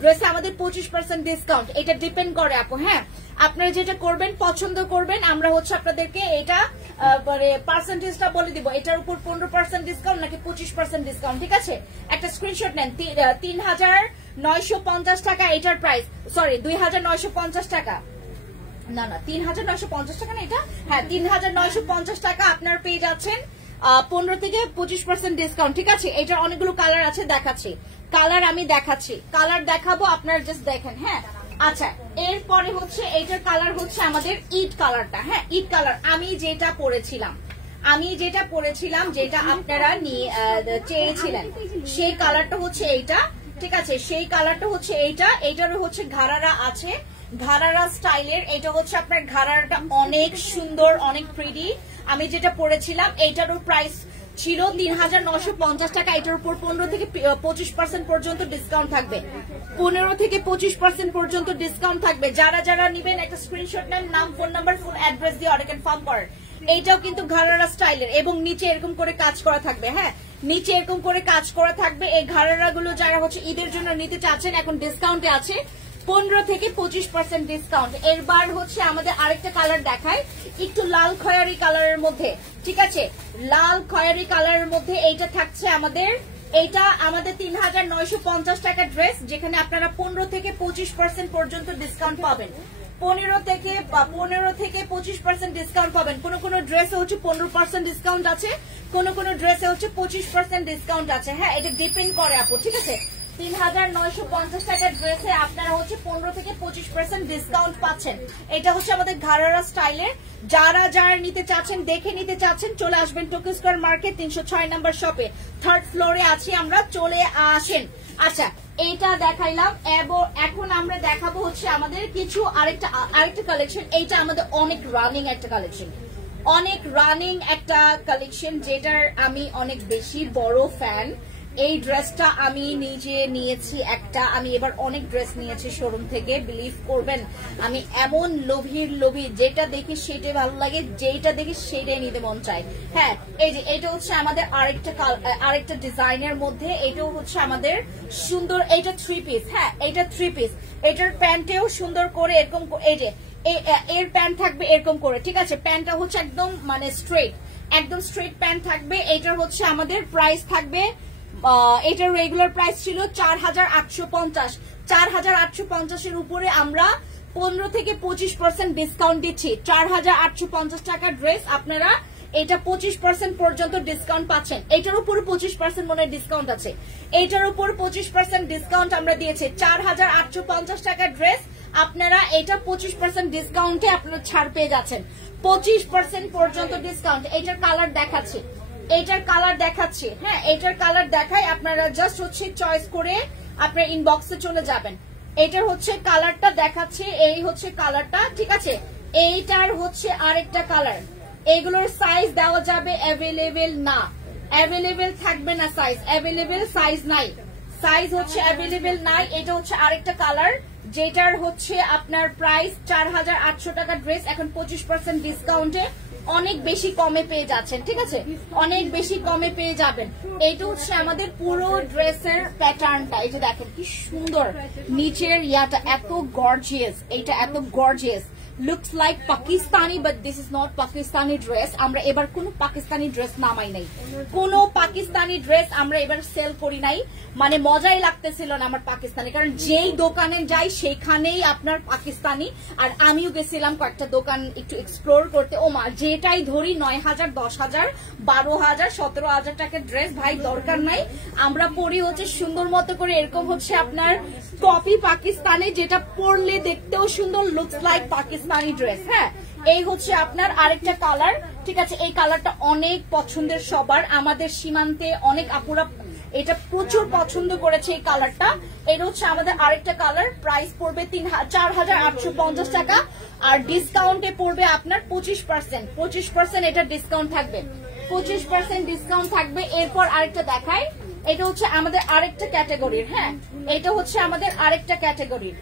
ড্রেসে আমাদের 25% ডিসকাউন্ট। এটা ডিপেন্ড করে আপু। হ্যাঁ, আপনারা যেটা করবেন, পছন্দ করবেন, আমরা হচ্ছে আপনাদেরকে এটা মানে পার্সেন্টেজটা বলে দিব, এটার উপর 15% ডিসকাউন্ট নাকি 25% ডিসকাউন্ট। ঠিক আছে, একটা স্ক্রিনশট নেন। 3950 টাকা এটার প্রাইস, সরি 2950 টাকা, না 3950 টাকা না এটা, হ্যাঁ 3950 টাকা আপনার পেয়ে যাচ্ছেন 15 থেকে 25% ডিসকাউন্ট। ঠিক আছে, এটার অনেকগুলো কালার আছে, দেখাচ্ছি কালার, আমি দেখাচ্ছি কালার দেখাবো, আপনারা জাস্ট দেখেন। হ্যাঁ, আচ্ছা, এরপরে হচ্ছে এইটার কালার হচ্ছে আমাদের ইট কালারটা। হ্যাঁ, ইট কালার আমি যেটা পরেছিলাম, যেটা আপনারা চেয়েছিলেন, সেই কালারটা হচ্ছে এইটা। ঠিক আছে, সেই কালারটা হচ্ছে এইটা। এইটারও হচ্ছে ঘাড়ারা আছে, ঘাড়ারা স্টাইলের। এটা হচ্ছে আপনার ঘাড়ারাটা অনেক সুন্দর, অনেক প্রিটি। আমি যেটা পরেছিলাম এইটারও প্রাইস ছিল 3950 টাকা। এটার উপর 15 থেকে 25% পর্যন্ত ডিসকাউন্ট থাকবে, 15 থেকে 25% পর্যন্ত ডিসকাউন্ট থাকবে। যারা নিবেন একটা স্ক্রিনশট নেন, নাম, ফোন নাম্বার, ফুল অ্যাড্রেস দিয়ে অর্ডার কনফার্ম করেন। এইটাও কিন্তু ঘাড়ারা স্টাইলের এবং নিচে এরকম করে কাজ করা থাকবে। হ্যাঁ, নিচে এরকম করে কাজ করা থাকবে। এই ঘাড়ারা গুলো যারা হচ্ছে ঈদের জন্য নিতে চাচ্ছেন, এখন ডিসকাউন্টে আছে 15 থেকে 25% ডিসকাউন্ট। এরবার হচ্ছে আমাদের আরেকটা কালার দেখায়, একটু লাল খয়েরি কালারের মধ্যে। ঠিক আছে, লাল খয়েরি কালারের মধ্যে এইটা থাকছে আমাদের, এইটা আমাদের 3950 টাকা ড্রেস, যেখানে আপনারা 15 থেকে 25% পর্যন্ত ডিসকাউন্ট পাবেন। 15 থেকে 25% ডিসকাউন্ট পাবেন। কোন ড্রেসে হচ্ছে 15% ডিসকাউন্ট আছে, কোন ড্রেসে হচ্ছে 25% ডিসকাউন্ট আছে। হ্যাঁ, এটা ডিপেন্ড করে আপু। ঠিক আছে, 3950 টাকার ড্রেসে আপনারা হচ্ছে 15 থেকে 25% ডিসকাউন্ট পাচ্ছেন। এটা হচ্ছে আমাদের ঘাড়ারা স্টাইলের। যারা নিতে চাচ্ছেন, দেখে নিতে চাচ্ছেন, চলে আসবেন টোকিও স্কয়ার মার্কেট 306 নাম্বার শপে, 3rd ফ্লোরে আছি আমরা, চলে আসেন। আচ্ছা, এইটা দেখাইলাম এবং এখন আমরা দেখাবো হচ্ছে আমাদের কিছু আরেকটা কালেকশন। এইটা আমাদের অনেক রানিং একটা কালেকশন, যেটার আমি অনেক বেশি বড় ফ্যান। এই ড্রেসটা আমি নিজে নিয়েছি একটা, আমি এবার অনেক ড্রেস নিয়েছি শোরুম থেকে, বিলিভ করবেন আমি এমন লোভী, যেটা দেখি সেটাই ভালো লাগে, যেটা দেখি সেটাই নিতে মন চায়। হ্যাঁ, এই যে এটা হচ্ছে আমাদের আরেকটা ডিজাইনের মধ্যে, এটাও হচ্ছে আমাদের সুন্দর, এটা 3 পিস। হ্যাঁ, এটা 3 পিস। এটার প্যান্টেও সুন্দর করে এরকম, এই যে এর প্যান্ট থাকবে এরকম করে। ঠিক আছে, প্যান্টটা হচ্ছে একদম মানে একদম স্ট্রেট প্যান্ট থাকবে। এটার হচ্ছে আমাদের প্রাইস থাকবে, এটার রেগুলার প্রাইস ছিল 4850। 4850 এর উপরে আমরা 15 থেকে 25% ডিসকাউন্ট দিচ্ছি। 4850 টাকার ড্রেস আপনারা এটা 25% পর্যন্ত ডিসকাউন্ট পাচ্ছেন। এটার উপর 25% মনে ডিসকাউন্ট আছে, এটার উপর 25% ডিসকাউন্ট আমরা দিয়েছি। 4850 টাকার ড্রেস আপনারা এটা 25% ডিসকাউন্টে আপনারা ছাড় পেয়ে যাচ্ছেন, 25% পর্যন্ত ডিসকাউন্ট। এটার কালার দেখাচ্ছি, হ্যাঁ এটার কালার দেখাই, আপনারা জাস্ট হচ্ছে চয়েস করে আপনার ইনবক্সে চলে যাবেন। এটার হচ্ছে কালারটা দেখাচ্ছে, এই হচ্ছে কালারটা। ঠিক আছে, এইটার হচ্ছে আরেকটা কালার। এগুলোর সাইজ দেওয়া যাবে অ্যাভেলেবেল না, অ্যাভেলেবেল থাকবে না, সাইজ নাই, সাইজ হচ্ছে অ্যাভেলেবেল নাই। এটা হচ্ছে আরেকটা কালার, যেটার হচ্ছে আপনার প্রাইস 4800 টাকা ড্রেস, এখন 25% ডিসকাউন্টে অনেক বেশি কমে পেয়ে যাচ্ছেন। ঠিক আছে, অনেক বেশি কমে পেয়ে যাবেন। এইটা হচ্ছে আমাদের পুরো ড্রেসের প্যাটার্নটা। এই যে দেখেন কি সুন্দর, নিচের ইয়াটা এত গর্জিয়াস, এইটা এত gorgeous. Looks like Pakistani, but this is not Pakistani dress. আমরা এবার কোনো পাকিস্তানি ড্রেস নামাই নাই, কোনো পাকিস্তানি ড্রেস আমরা এবার সেল করি নাই। মানে মজাই লাগতেছিল না আমার পাকিস্তানি, কারণ যেই দোকানে যাই সেখানেই আপনার পাকিস্তানি। আর আমিও গেছিলাম কয়েকটা দোকান একটু এক্সপ্লোর করতে। ও মা, যেটাই ধরি 9,000, 10,000, 12,000, 17,000 টাকার ড্রেস ভাই দরকার নাই। আমরা পরি হচ্ছে সুন্দর মতো করে, এরকম হচ্ছে আপনার কপি পাকিস্তানি, যেটা পরলে দেখতেও সুন্দর, লুকস লাইক পাকিস্তানি ড্রেস। হ্যাঁ, এই হচ্ছে আপনার আরেকটা কালার। ঠিক আছে, এই কালারটা অনেক পছন্দের সবার, আমাদের সীমান্তে অনেক আপুরা এটা প্রচুর পছন্দ করেছে এই কালারটা। এটা হচ্ছে আমাদের আরেকটা কালার, প্রাইস পড়বে 4,850 টাকা, আর ডিসকাউন্টে পড়বে আপনার 25%। 25% এটা ডিসকাউন্ট থাকবে, 25% ডিসকাউন্ট থাকবে। এরপর আরেকটা দেখাই, এটা হচ্ছে আমাদের আরেকটা ক্যাটাগরির। হ্যাঁ, এটা হচ্ছে আমাদের আরেকটা ক্যাটাগরির।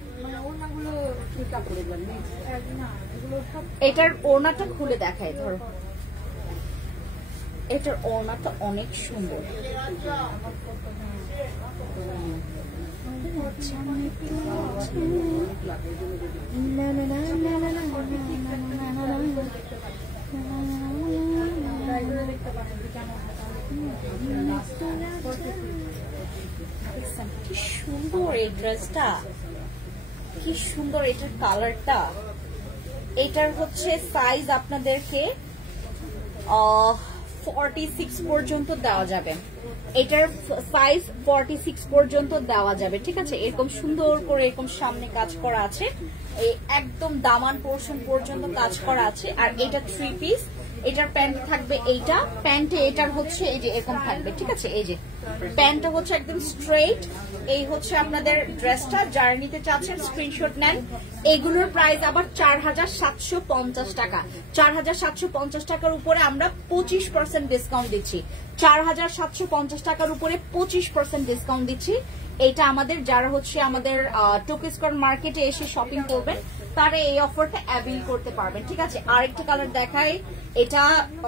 এটার ওড়নাটা খুলে দেখাই, ধরো এটার ওড়নাটা অনেক সুন্দর। কি সুন্দর এই ড্রেসটা, কি সুন্দর এটার কালারটা। এটার হচ্ছে সাইজ আপনাদেরকে 46 পর্যন্ত দেওয়া যাবে, এটার সাইজ 46 পর্যন্ত দেওয়া যাবে। ঠিক আছে, এরকম সুন্দর করে এরকম সামনে কাজ করা আছে, এই একদম দামান পোর্শন পর্যন্ত কাজ করা আছে। আর এটা 3 পিস, এটার প্যান্ট থাকবে এইটা, প্যান্টে এটার হচ্ছে এই যে এরকম থাকবে। ঠিক আছে, এই যে প্যান্টটা হচ্ছে একদম স্ট্রেট। এই হচ্ছে আপনাদের ড্রেসটা, যারা নিতে চাচ্ছেন স্ক্রিনশট নেন। এগুলোর প্রাইস আবার 4,750 টাকা। 4,750 টাকার উপরে আমরা 25% ডিসকাউন্ট দিচ্ছি। 4,750 টাকার উপরে 25% ডিসকাউন্ট দিচ্ছি। এটা আমাদের যারা হচ্ছে আমাদের টোকি স্কয়ার মার্কেটে এসে শপিং করবেন তারা এই অফারটা অ্যাভেল করতে পারবেন। ঠিক আছে, আরেকটা কালার দেখাই, এটা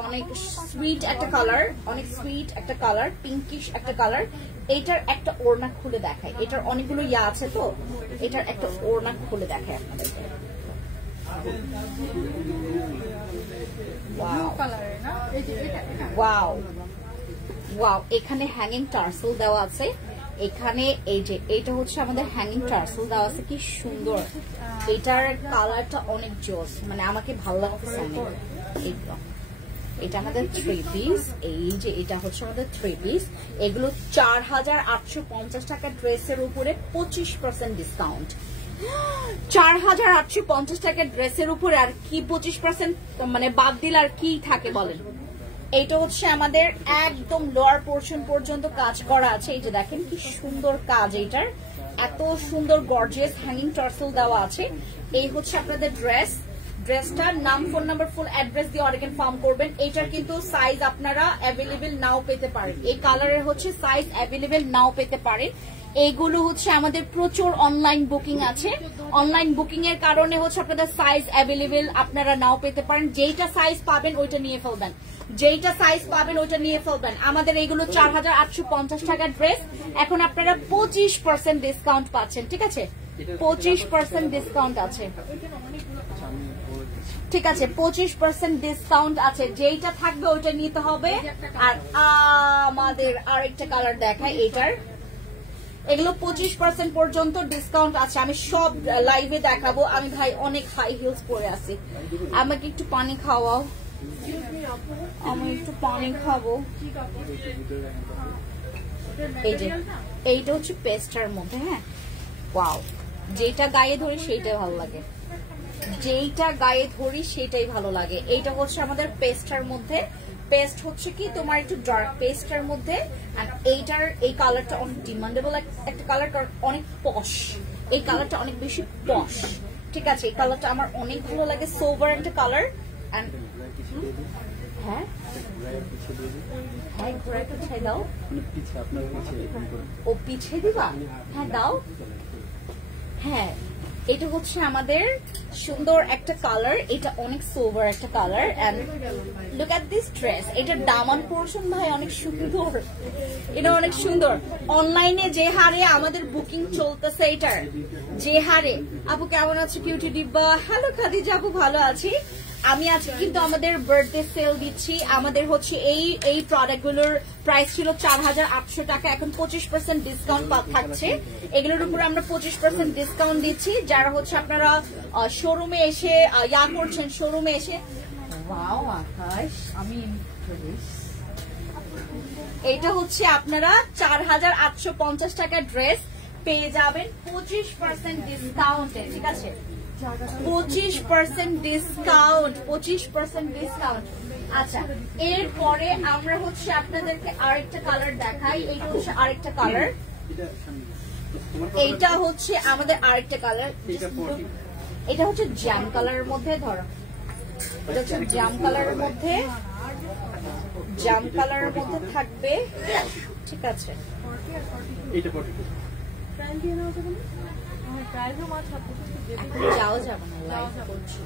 অনেক সুইট একটা কালার, অনেক সুইট একটা কালার, পিঙ্কিশ একটা কালার। এটার একটা ওড়না খুলে দেখায়, এটার অনেকগুলো ইয়া আছে তো, এটার একটা ওড়না খুলে দেখায় আপনাদেরকে। ওয়াও ওয়াও, এখানে হ্যাঙ্গিং টার্সেল দেওয়া আছে। এখানে এই যে এটা হচ্ছে আমাদের হ্যাঙ্গিং টার্সেল দেওয়া আছে, কি সুন্দর। এটার কালারটা অনেক জোস, মানে আমাকে ভালো লাগতেছে অনেক। এটা আমাদের 3 পিস, এই যে এটা হচ্ছে আমাদের 3 পিস। এগুলো 4,850 টাকা ড্রেসের উপরে 25% ডিসকাউন্ট। 4,850 টাকা ড্রেসের উপরে আর কি 25% মানে বাদ দিলে আর কি থাকে বলেন। এটা হচ্ছে আমাদের একদম লোয়ার পোর্শন পর্যন্ত কাজ করা আছে। এই যে দেখেন কি সুন্দর কাজ, এইটার এত সুন্দর গর্জিয়াস হ্যাঙ্গিং টার্সেল দেওয়া আছে। এই হচ্ছে আপনাদের ড্রেসটার নাম, ফোন নাম্বার, ফুল অ্যাড্রেস দিয়ে অর্ডার কনফার্ম করবেন। এইটার কিন্তু সাইজ আপনারা অ্যাভেলেবেল নাও পেতে পারেন, এই কালারের হচ্ছে সাইজ অ্যাভেলেবেল নাও পেতে পারেন। এইগুলো হচ্ছে আমাদের প্রচুর অনলাইন বুকিং আছে, অনলাইন বুকিং এর কারণে হচ্ছে আপনাদের সাইজ অ্যাভেলেবেল আপনারা নাও পেতে পারেন। যেইটা সাইজ পাবেন ওইটা নিয়ে ফেলবেন, যেইটা সাইজ পাবেন ওইটা নিয়ে ফেলবেন। আমাদের এইগুলো 4,850 টাকার ড্রেস, এখন আপনারা 25% ডিসকাউন্ট পাচ্ছেন। ঠিক আছে, 25% ডিসকাউন্ট আছে। ঠিক আছে, 25% ডিসকাউন্ট আছে, যেইটা থাকবে ওইটা নিতে হবে। আর আমাদের আরেকটা কালার দেখায়, এটার এগুলো 25% পর্যন্ত ডিসকাউন্ট আছে। আমি সব লাইভে দেখাবো। আমি ভাই অনেক হাই হিলস পরে আছি, আমাকে একটু পানি খাওয়াও, আমি একটু পানি খাবো। এই যে এইটা হচ্ছে পেস্টার মধ্যে। হ্যাঁ, ওয়াও, যেটা গায়ে ধরি সেইটাই ভালো লাগে, যেইটা গায়ে ধরি সেটাই ভালো লাগে। এইটা হচ্ছে আমাদের পেস্টার মধ্যে, পেস্ট হচ্ছে কি তোমার একটু ডার্ক পেস্টের মধ্যে। আর এইটার এই কালারটা অনেক ডিমান্ডেবল একটা কালার, কারণ অনেক পশ, এই কালারটা অনেক বেশি পশ। ঠিক আছে, এই কালারটা আমার অনেক ভালো লাগে, সোভার একটা কালার। হ্যাঁ হ্যাঁ, ঘোড়ায় পিছিয়ে দাও, ও পিছিয়ে দিবা, হ্যাঁ দাও। হ্যাঁ এটা হচ্ছে আমাদের সুন্দর একটা কালার, এটা অনেক সোভার একটা colour. And look at this dress, এটা দামান পোরশন ভাই অনেক সুন্দর, এটা অনেক সুন্দর। অনলাইনে যে হারে আমাদের বুকিং চলতেছে, এটার যে হারে। আপু কেমন আছে কিউটি ডিব্বা? হ্যালো খাদিজা আপু, ভালো আছি। আমি আজকে কিন্তু আমাদের বার্থডে সেল দিচ্ছি। আমাদের হচ্ছে এই প্রোডাক্ট গুলোর প্রাইস ছিল 4800 টাকা, এখন 25% ডিসকাউন্ট থাকছে। এগুলোর উপর আমরা 25% ডিসকাউন্ট দিচ্ছি। যারা হচ্ছে আপনারা শোরুমে এসে করছেন, শোরুমে এসে ওয়াও আকাশ, আমি এটা হচ্ছে আপনারা 4850 টাকার ড্রেস পেয়ে যাবেন 25% ডিসকাউন্টে, ঠিক আছে? 25% ডিসকাউন্ট, 25% ডিসকাউন্ট। আচ্ছা, এরপরে আমরা হচ্ছে আপনাদেরকে আরেকটা কালার দেখাই। এইটা হচ্ছে আরেকটা কালার, এইটা হচ্ছে আমাদের আরেকটা কালার। এটা হচ্ছে জ্যাম কালারের মধ্যে, ধরো এটা হচ্ছে জ্যাম কালারের মধ্যে, জ্যাম কালারের মধ্যে থাকবে, ঠিক আছে? যাও যাবো না, লাইভ করছি।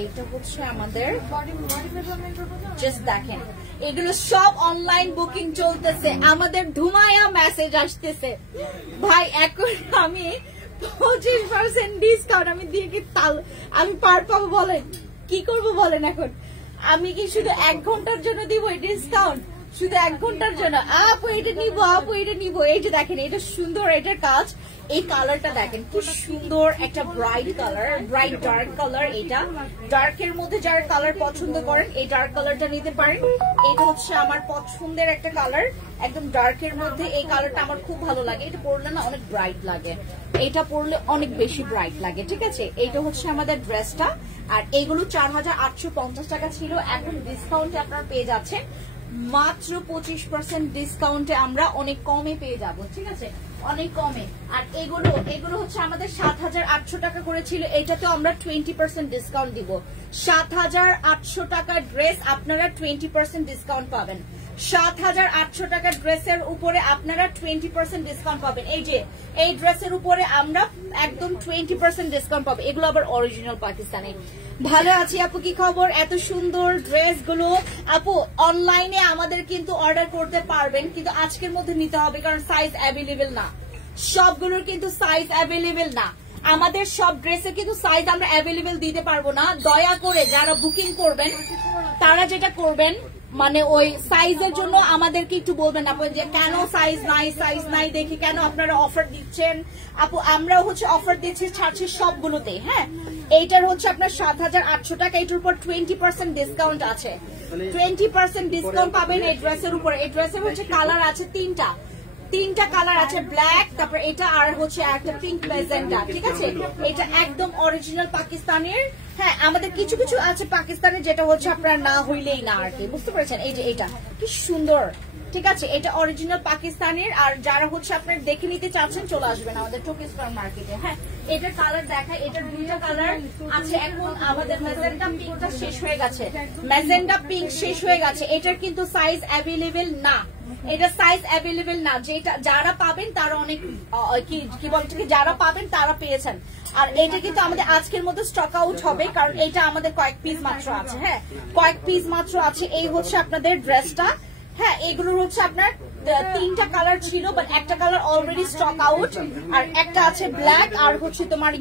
এইটা হচ্ছে আমাদের, জাস্ট দেখেন এগুলো সব অনলাইন বুকিং চলতেছে, আমাদের ধুমায়া মেসেজ আসতেছে ভাই। এখন আমি 25% ডিসকাউন্ট আমি দিয়ে কি আমি পার পাবো বলেন? কি করবো বলেন? এখন আমি কি শুধু 1 ঘন্টার জন্য দিব এই ডিসকাউন্ট? শুধু 1 ঘন্টার জন্য? আপু এটা নিবো, আপু এটা নিবো। এই যে দেখেন, এটা সুন্দর, এটার কাজ। এই কালারটা দেখেন কি সুন্দর, একটা bright colour, bright dark colour. এটা ডার্কের মধ্যে যারা কালার পছন্দ করেন এই ডার্ক কালারটা নিতে পারেন। এটা হচ্ছে আমার পছন্দের একটা কালার, একদম ডার্কের মধ্যে। এই কালারটা আমার খুব ভালো লাগে। এটা পরলে না অনেক ব্রাইট লাগে, এটা পরলে অনেক বেশি ব্রাইট লাগে, ঠিক আছে? এইটা হচ্ছে আমাদের ড্রেসটা। আর এগুলো 4850 টাকা ছিল, এখন ডিসকাউন্টে আপনারা পেয়ে যাচ্ছেন মাত্র 25% ডিসকাউন্টে। আমরা অনেক কমে পেয়ে যাব, ঠিক আছে? অনেক কমে। আর এগুলো হচ্ছে আমাদের 7800 টাকা করেছিল, এটাতেও আমরা 20% ডিসকাউন্ট দিব। 7800 টাকার ড্রেস আপনারা 20% ডিসকাউন্ট পাবেন। 7800 টাকার ড্রেসের উপরে আপনারা 20% ডিসকাউন্ট পাবেন। এই যে এই ড্রেসের উপরে আমরা একদম 20% ডিসকাউন্ট পাবো। এগুলো আবার অরিজিনাল পাকিস্তানি। ভালো আছি আপু, কি খবর? এত সুন্দর ড্রেসগুলো আপু অনলাইনে আমাদের কিন্তু অর্ডার করতে পারবেন, কিন্তু আজকের মধ্যে নিতে হবে, কারণ সাইজ অ্যাভেলেবেল না, সবগুলোর কিন্তু সাইজ অ্যাভেলেবেল না। আমাদের সব ড্রেসের কিন্তু সাইজ আমরা অ্যাভেলেবেল দিতে পারবো না। দয়া করে যারা বুকিং করবেন তারা যেটা করবেন, মানে ওই সাইজের জন্য আমাদেরকে একটু বলবেন আপু যে কেন সাইজ নাই দেখি কেন আপনারা অফার দিচ্ছেন। আপু আমরা হচ্ছে অফার দিচ্ছি, ছাড়ছি সবগুলোতে। হ্যাঁ, এইটার হচ্ছে আপনার 7800 টাকা, এটার উপর 20% ডিসকাউন্ট আছে। 20% ডিসকাউন্ট পাবেন এই ড্রেসের উপর। এই ড্রেসের হচ্ছে কালার আছে তিনটা কালার আছে, ব্ল্যাক, তারপর এটা আর হচ্ছে একটা পিঙ্ক ম্যাজেন্টা, ঠিক আছে? এটা একদম অরিজিনাল পাকিস্তানের। হ্যাঁ, আমাদের কিছু কিছু আছে পাকিস্তানের, যেটা হচ্ছে আপনার না হইলেই না আর কি, বুঝতে পেরেছেন? এই যে এটা কি সুন্দর, ঠিক আছে? এটা অরিজিনাল পাকিস্তানের। আর যারা হচ্ছে আপনার দেখে নিতে চাচ্ছেন চলে আসবেন আমাদের টোকি স্কয়ার মার্কেটে। হ্যাঁ, এটার কালার দেখায়, এটার 2টা কালার আছে। এখন আমাদের ম্যাজেন্টা পিঙ্কটা শেষ হয়ে গেছে, ম্যাজেন্টা পিঙ্ক শেষ হয়ে গেছে। এটার কিন্তু সাইজ অ্যাভেলেবেল না, এটা সাইজ অ্যাভেলেবেল না। যেটা যারা পাবেন তারা অনেক কি বলছে, যারা পাবেন তারা পেয়েছেন। আর এটা কিন্তু আমাদের আজকের মধ্যে স্টক আউট হবে, কারণ এটা আমাদের কয়েক পিস মাত্র আছে। হ্যাঁ, কয়েক পিস মাত্র আছে। এই হচ্ছে আপনাদের ড্রেসটা। হ্যাঁ, এগুলোর হচ্ছে আপনার 3টা কালার ছিল, বাট একটা কালার অলরেডি স্টক আউট, আর একটা আছে ব্ল্যাক আর হচ্ছে তোমার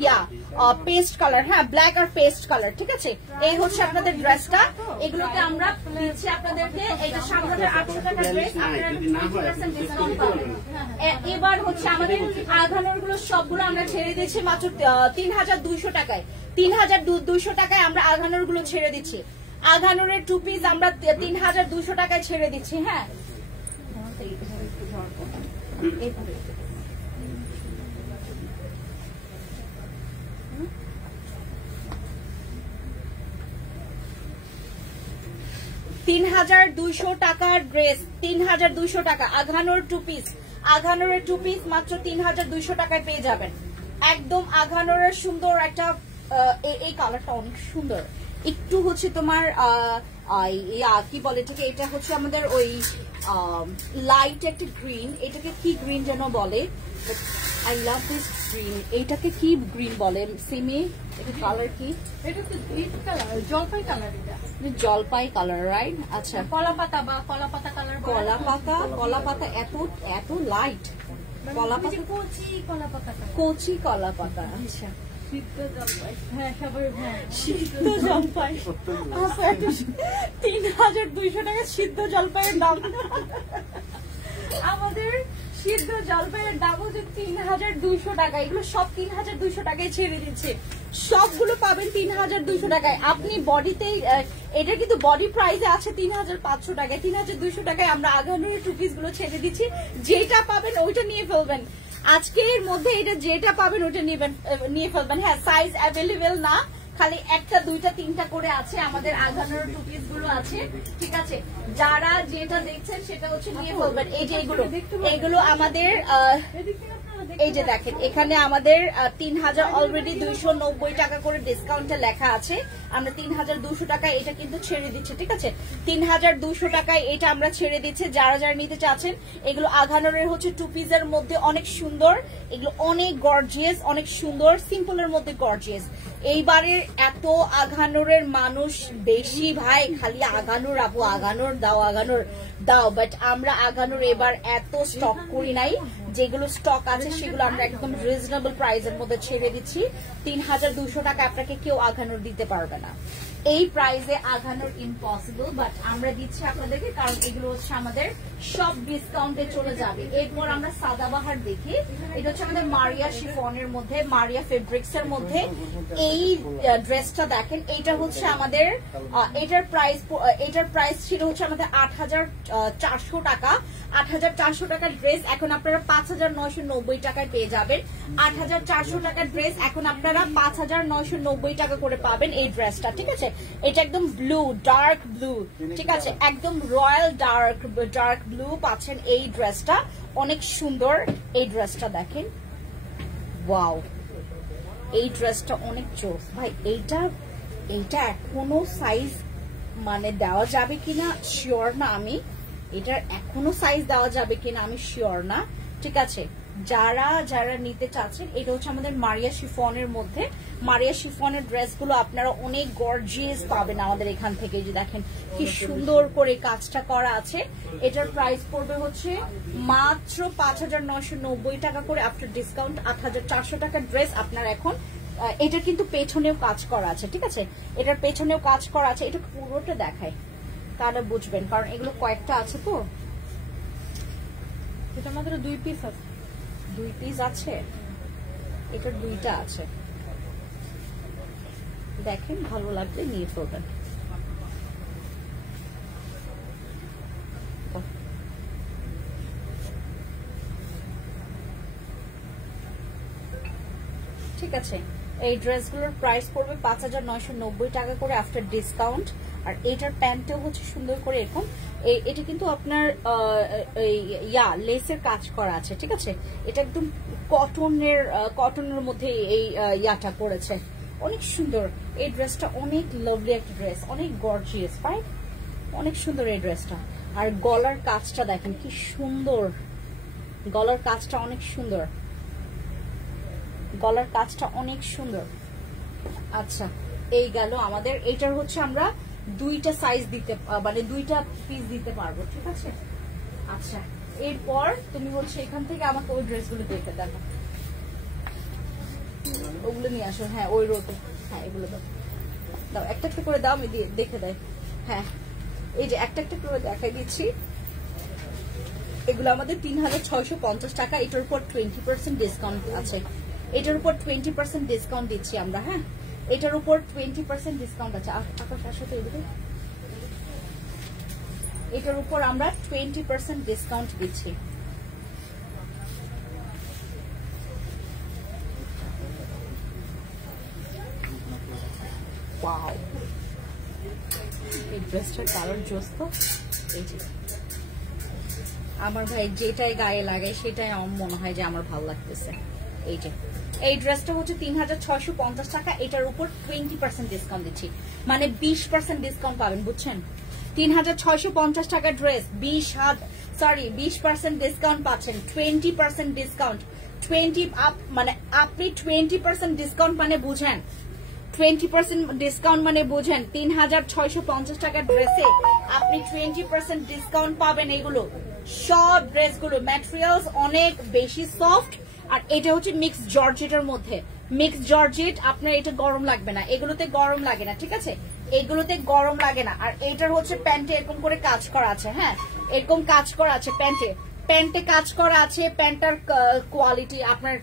পেস্ট কালার। হ্যাঁ, ব্ল্যাক আর পেস্ট কালার, ঠিক আছে? এই হচ্ছে আপনাদের ড্রেসটা। এগুলোকে আমরা দিচ্ছি আপনাদেরকে, এটা 7800 টাকার ড্রেস, আপনারা 20% ডিসকাউন্ট পাবেন। এবার হচ্ছে আমাদের আঘানোর গুলো সবগুলো আমরা ছেড়ে দিচ্ছি মাত্র 3200 টাকায়। 3200 টাকায় আমরা আঘানোর গুলো ছেড়ে দিচ্ছি। আঘানোরের 2 পিস আমরা 3200 টাকায় ছেড়ে দিচ্ছি। হ্যাঁ, $3200 টাকার ড্রেস, 3200 টাকা। আঘানোর 2 পিস, আঘানোরের 2 পিস মাত্র 3200 টাকায় পেয়ে যাবেন। একদম আঘানোরের সুন্দর একটা, এই কালারটা অনেক সুন্দর, একটু হচ্ছে তোমার কি বলে এটাকে, এটা হচ্ছে আমাদের ওই লাইট একটা গ্রিন, এটাকে কি গ্রিন যেন বলে, আই লাভ দিস গ্রিন। এইটাকে কি গ্রিন বলে সিমি? এটা কালার কি? এটা তো গ্রিন কালার, জলপাই কালার। এটা জলপাই কালার, রাইট? আচ্ছা, কলা পাতা বা কলা পাতা কালার। কলা পাতা এত লাইট, কলা পাতা কচি কলা পাতা, কচি কলা পাতা। আচ্ছা, সিদ্ধ জলপাই। হ্যাঁ, সবাই সিদ্ধ জলপাই। 3200 টাকা সিদ্ধ জলপাইয়ের দাম। আমাদের সিদ্ধ জলপাইয়ের দাম হচ্ছে 3200 টাকা। এগুলো সব 3200 টাকায় ছেড়ে দিচ্ছে, সবগুলো পাবেন 3200 টাকায়। আপনি বডিতেই, এটা কিন্তু বডি প্রাইসে আছে 3500 টাকায়। 3200 টাকায় আমরা আগানোর টু পিস গুলো ছেড়ে দিচ্ছি। যেটা পাবেন ওইটা নিয়ে ফেলবেন আজকের মধ্যে, এটা যেটা পাবেন ওইটা নিয়ে ফেলবেন। হ্যাঁ, সাইজ অ্যাভেলেবেল না, খালি একটা দুইটা তিনটা করে আছে আমাদের আগানোর টু পিস গুলো আছে, ঠিক আছে? যারা যেটা দেখছেন সেটা হচ্ছে নিয়ে ফেলবেন। এই যে এগুলো আমাদের এই যে দেখেন, এখানে আমাদের 3000 অলরেডি 290 টাকা করে ডিসকাউন্টে লেখা আছে। আমরা 3200 টাকায় এটা কিন্তু ছেড়ে দিচ্ছি, ঠিক আছে? 3200 টাকায় এটা আমরা ছেড়ে দিচ্ছি। যারা যারা নিতে চাচ্ছেন, এগুলো আঘানোরের হচ্ছে টু পিসের মধ্যে অনেক সুন্দর, এগুলো অনেক গর্জিয়াস, অনেক সুন্দর, সিম্পলের মধ্যে গর্জিয়াস। এইবারের এত আঘানোরের মানুষ বেশি ভাই, খালি আঘানোর আপু, আঘানোর দাও, বাট আমরা আঘানোর এবার এত স্টক করি নাই। যেগুলো স্টক আছে সেগুলো আমরা একদম রিজনেবল প্রাইসের মধ্যে ছেড়ে দিচ্ছি। 3200 টাকা আপনাকে কেউ আঘানোর দিতে পারবে না। এই প্রাইসে আঘানোর ইম্পসিবল, বাট আমরা দিচ্ছি আপনাদেরকে, কারণ এগুলো হচ্ছে আমাদের সব ডিসকাউন্টে চলে যাবে। এরপর আমরা সাদাবাহার দেখি। এটা হচ্ছে আমাদের মারিয়া শিফনের মধ্যে, মারিয়া ফেব্রিক্স এর মধ্যে এই ড্রেসটা দেখেন। এইটা হচ্ছে আমাদের এটার প্রাইস ছিল হচ্ছে আমাদের 8400 টাকা। 8400 টাকার ড্রেস এখন আপনারা 5990 টাকায় পেয়ে যাবেন। 8400 টাকার ড্রেস এখন আপনারা 5990 টাকা করে পাবেন এই ড্রেসটা, ঠিক আছে? এটা একদম ব্লু, ডার্ক ব্লু, ঠিক আছে? একদম রয়্যাল ডার্ক ব্লু পাচ্ছেন এই ড্রেসটা, অনেক সুন্দর। এই ড্রেসটা দেখেন, ওয়াও, এই ড্রেসটা অনেক জোস ভাই। এইটা এখনো সাইজ মানে দেওয়া যাবে কিনা শিওর না আমি, এটার এখনো সাইজ দেওয়া যাবে কিনা আমি শিওর না, ঠিক আছে? যারা নিতে চাচ্ছেন, এটা হচ্ছে আমাদের মারিয়া শিফনের মধ্যে। মারিয়া শিফনের ড্রেসগুলো আপনারা অনেক গর্জিয়াস পাবেন আমাদের এখান থেকে। যে দেখেন কি সুন্দর করে কাজটা করা আছে। এটার প্রাইস পড়বে হচ্ছে মাত্র 5990 টাকা করে আফটার ডিসকাউন্ট। 8400 টাকার ড্রেস আপনারা এখন, এটা কিন্তু পেছনেও কাজ করা আছে, ঠিক আছে? এটার পেছনেও কাজ করা আছে। এটা পুরোটা দেখায় তাহলে বুঝবেন, কারণ এগুলো কয়েকটা আছে তো। এটা মাত্র 2 পিস আছে। 2 পিস আছে, এটার 2টা আছে। দেখেন, ভালো লাগলে নিয়ে ফেলবেন। ঠিক আছে, এই ড্রেসগুলোর প্রাইস পড়বে 5990 টাকা করে আফটার ডিসকাউন্ট। আর এটার প্যান্টটাও হচ্ছে সুন্দর করে এরকম, এটা কিন্তু আপনার লেসের কাজ করা আছে, ঠিক আছে? এটা একদম কটনের মধ্যে এই ইয়াটা করেছে, অনেক সুন্দর। এই ড্রেসটা অনেক লাভলি একটা ড্রেস, অনেক গর্জিয়াস, রাইট? অনেক সুন্দর এই ড্রেসটা। আর গলার কাজটা দেখেন কি সুন্দর, গলার কাজটা অনেক সুন্দর, গলার কাজটা অনেক সুন্দর। আচ্ছা, এই গেল আমাদের। এটার হচ্ছে আমরা 2টা সাইজ দিতে, মানে 2টা পিস দিতে পারবো, ঠিক আছে? আচ্ছা, এরপর তুমি হচ্ছে এখান থেকে আমাকে ওই ড্রেসগুলো দেখে দেখো, ওগুলো নিয়ে আসো। হ্যাঁ, ওই রোতে, হ্যাঁ এগুলো দাও, একটা একটা করে দাও, আমি দেখে দেয়। হ্যাঁ, এই যে একটা একটা করে দেখাই দিচ্ছি। এগুলো আমাদের 3650 টাকা। এটার উপর 20% ডিসকাউন্ট আছে। এটার উপর 20% ডিসকাউন্ট দিচ্ছি আমরা। হ্যাঁ, এটার উপর 20% ডিসকাউন্ট আছে। আকাশ আসো তো, এটার উপর আমরা 20% ডিসকাউন্ট দিচ্ছি। ওয়াও, এই ড্রেসটার কালার জোস তো। এই যে আমার ভাই যেটাই গায়ে লাগায় সেটাই আমার মনে হয় যে আমার ভালো লাগতেছে। এই যে এই ড্রেসটা হচ্ছে 3650 টাকা, এটার উপর 20% ডিসকাউন্ট দিচ্ছি, মানে 20% ডিসকাউন্ট পাবেন, বুঝছেন? 3650 টাকা ড্রেস 20% ডিসকাউন্ট পাচ্ছেন, 20% ডিসকাউন্ট, 20 মানে আপনি 20% ডিসকাউন্ট মানে বুঝেন, 20% ডিসকাউন্ট মানে বুঝেন 3650 টাকার ড্রেসে আপনি 20% ডিসকাউন্ট পাবেন। এগুলো সব ড্রেসগুলো ম্যাটেরিয়ালস অনেক বেশি সফট, আর এটা হচ্ছে মিক্স জর্জেটের মধ্যে, মিক্স জর্জেট, আপনার এটা গরম লাগবে না, এগুলোতে গরম লাগে না, ঠিক আছে? এগুলোতে গরম লাগে না। আর এইটার হচ্ছে প্যান্টে এরকম করে কাজ করা আছে, হ্যাঁ এরকম কাজ করা আছে প্যান্টে, প্যান্টে কাজ করা আছে, প্যান্টটার কোয়ালিটি আপনার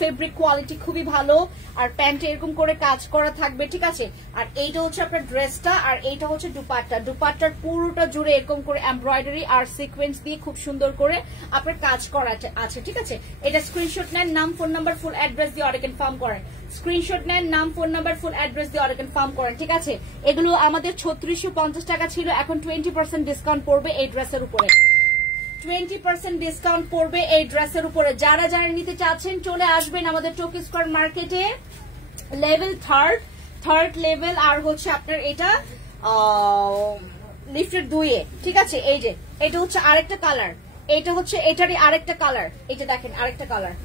ফেব্রিক কোয়ালিটি খুবই ভালো, আর প্যান্টে এরকম করে কাজ করা থাকবে, ঠিক আছে? আর এইটা হচ্ছে আপনার ড্রেসটা, আর এইটা হচ্ছে দুপাট্টা, দুপাট্টার পুরোটা জুড়ে এরকম করে এমব্রয়ডারি আর সিকোয়েন্স দিয়ে খুব সুন্দর করে আপনার কাজ করা আছে, ঠিক আছে? এটা স্ক্রিনশট নেন, নাম ফোন নাম্বার ফুল অ্যাড্রেস দিয়ে অর্ডার কনফার্ম করেন, স্ক্রিনশট নেন, নাম ফোন নাম্বার ফুল অ্যাড্রেস দিয়ে অর্ডার কনফার্ম করেন, ঠিক আছে? এগুলো আমাদের 3650 টাকা ছিল, এখন 20% ডিসকাউন্ট পড়বে এই ড্রেসের উপরে, 20% ডিসকাউন্ট পড়বে এই ড্রেসের উপরে। যারা যারা নিতে চাচ্ছেন চলে আসবেন আমাদের টোকি স্কয়ার মার্কেটে, লেভেল থার্ড লেভেল, আর হচ্ছে আপনার এটা লিফটের 2-এ, ঠিক আছে? এই যে এটা হচ্ছে আরেকটা কালার, এটা হচ্ছে এটারই আরেকটা কালার, এই যে দেখেন আরেকটা কালার,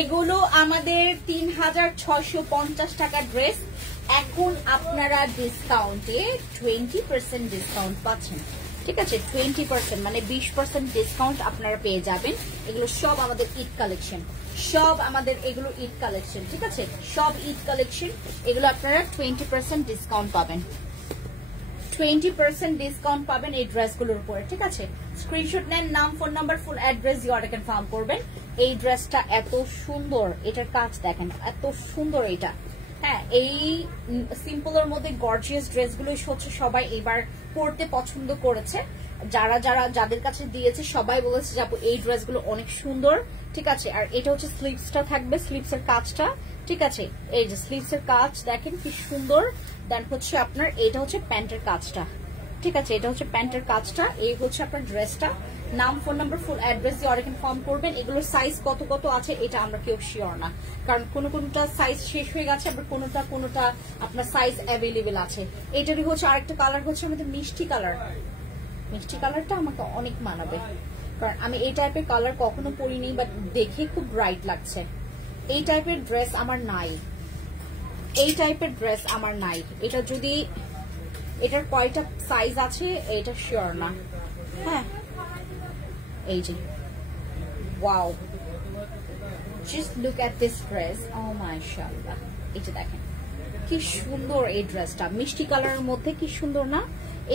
এগুলো আমাদের 3650 টাকা ড্রেস, এখন আপনারা ডিসকাউন্টে 20% ডিসকাউন্ট পাচ্ছেন, ঠিক আছে? 20% মানে 20% ডিসকাউন্ট আপনারা পেয়ে যাবেন। এগুলো সব আমাদের ঈদ কালেকশন, সব আমাদের এগুলো ঈদ কালেকশন, ঠিক আছে? সব ঈদ কালেকশন, এগুলো আপনারা 20% ডিসকাউন্ট পাবেন, 20% ডিসকাউন্ট পাবেন এই ড্রেসগুলোর উপরে, ঠিক আছে? স্ক্রিনশট নেন, নাম ফোন নাম্বার ফুল অ্যাড্রেস দিয়ে অর্ডার কনফার্ম করবেন। এই ড্রেসটা এত সুন্দর, এটার কাজ দেখেন এত সুন্দর এটা, হ্যাঁ এই সিম্পলের মধ্যে গর্জিয়াস ড্রেসগুলো হচ্ছে সবাই এবার পরতে পছন্দ করেছে, যাদের কাছে দিয়েছে সবাই বলেছে যে আপু এই ড্রেসগুলো অনেক সুন্দর, ঠিক আছে? আর এটা হচ্ছে স্লিভসটা থাকবে, স্লিভসের কাজটা, ঠিক আছে? এই যে স্লিভসের কাজ দেখেন কি সুন্দর, দেন হচ্ছে আপনার এটা হচ্ছে প্যান্টের কাজটা, ঠিক আছে? এটা হচ্ছে প্যান্টের কাজটা, এই হচ্ছে আপনার ড্রেসটা। নাম ফোন নাম্বার ফুল অ্যাড্রেস দিয়ে অর্ডার কনফার্ম করবেন। এগুলোর সাইজ কত কত আছে এটা আমরা কেউ শিওর না, কারণ কোনটা সাইজ শেষ হয়ে গেছে, আবার কোনটা আপনার সাইজ অ্যাভেলেবেল আছে। এটারই হচ্ছে আরেকটা কালার হচ্ছে আমাদের মিষ্টি কালার, মিষ্টি কালারটা আমাকে অনেক মানাবে, কারণ আমি এই টাইপের কালার কখনো পরিনি, বাট দেখে খুব ব্রাইট লাগছে। এই টাইপের ড্রেস আমার নাই, এই টাইপের ড্রেস আমার নাই। এটা যদি এটার কয়টা সাইজ আছে এটা শিওর না, হ্যাঁ এই যে wow, just look at this dress, oh মাশাআল্লাহ, এই যে দেখেন কি সুন্দর এই ড্রেসটা, মিষ্টি কালারের মধ্যে কি সুন্দর না?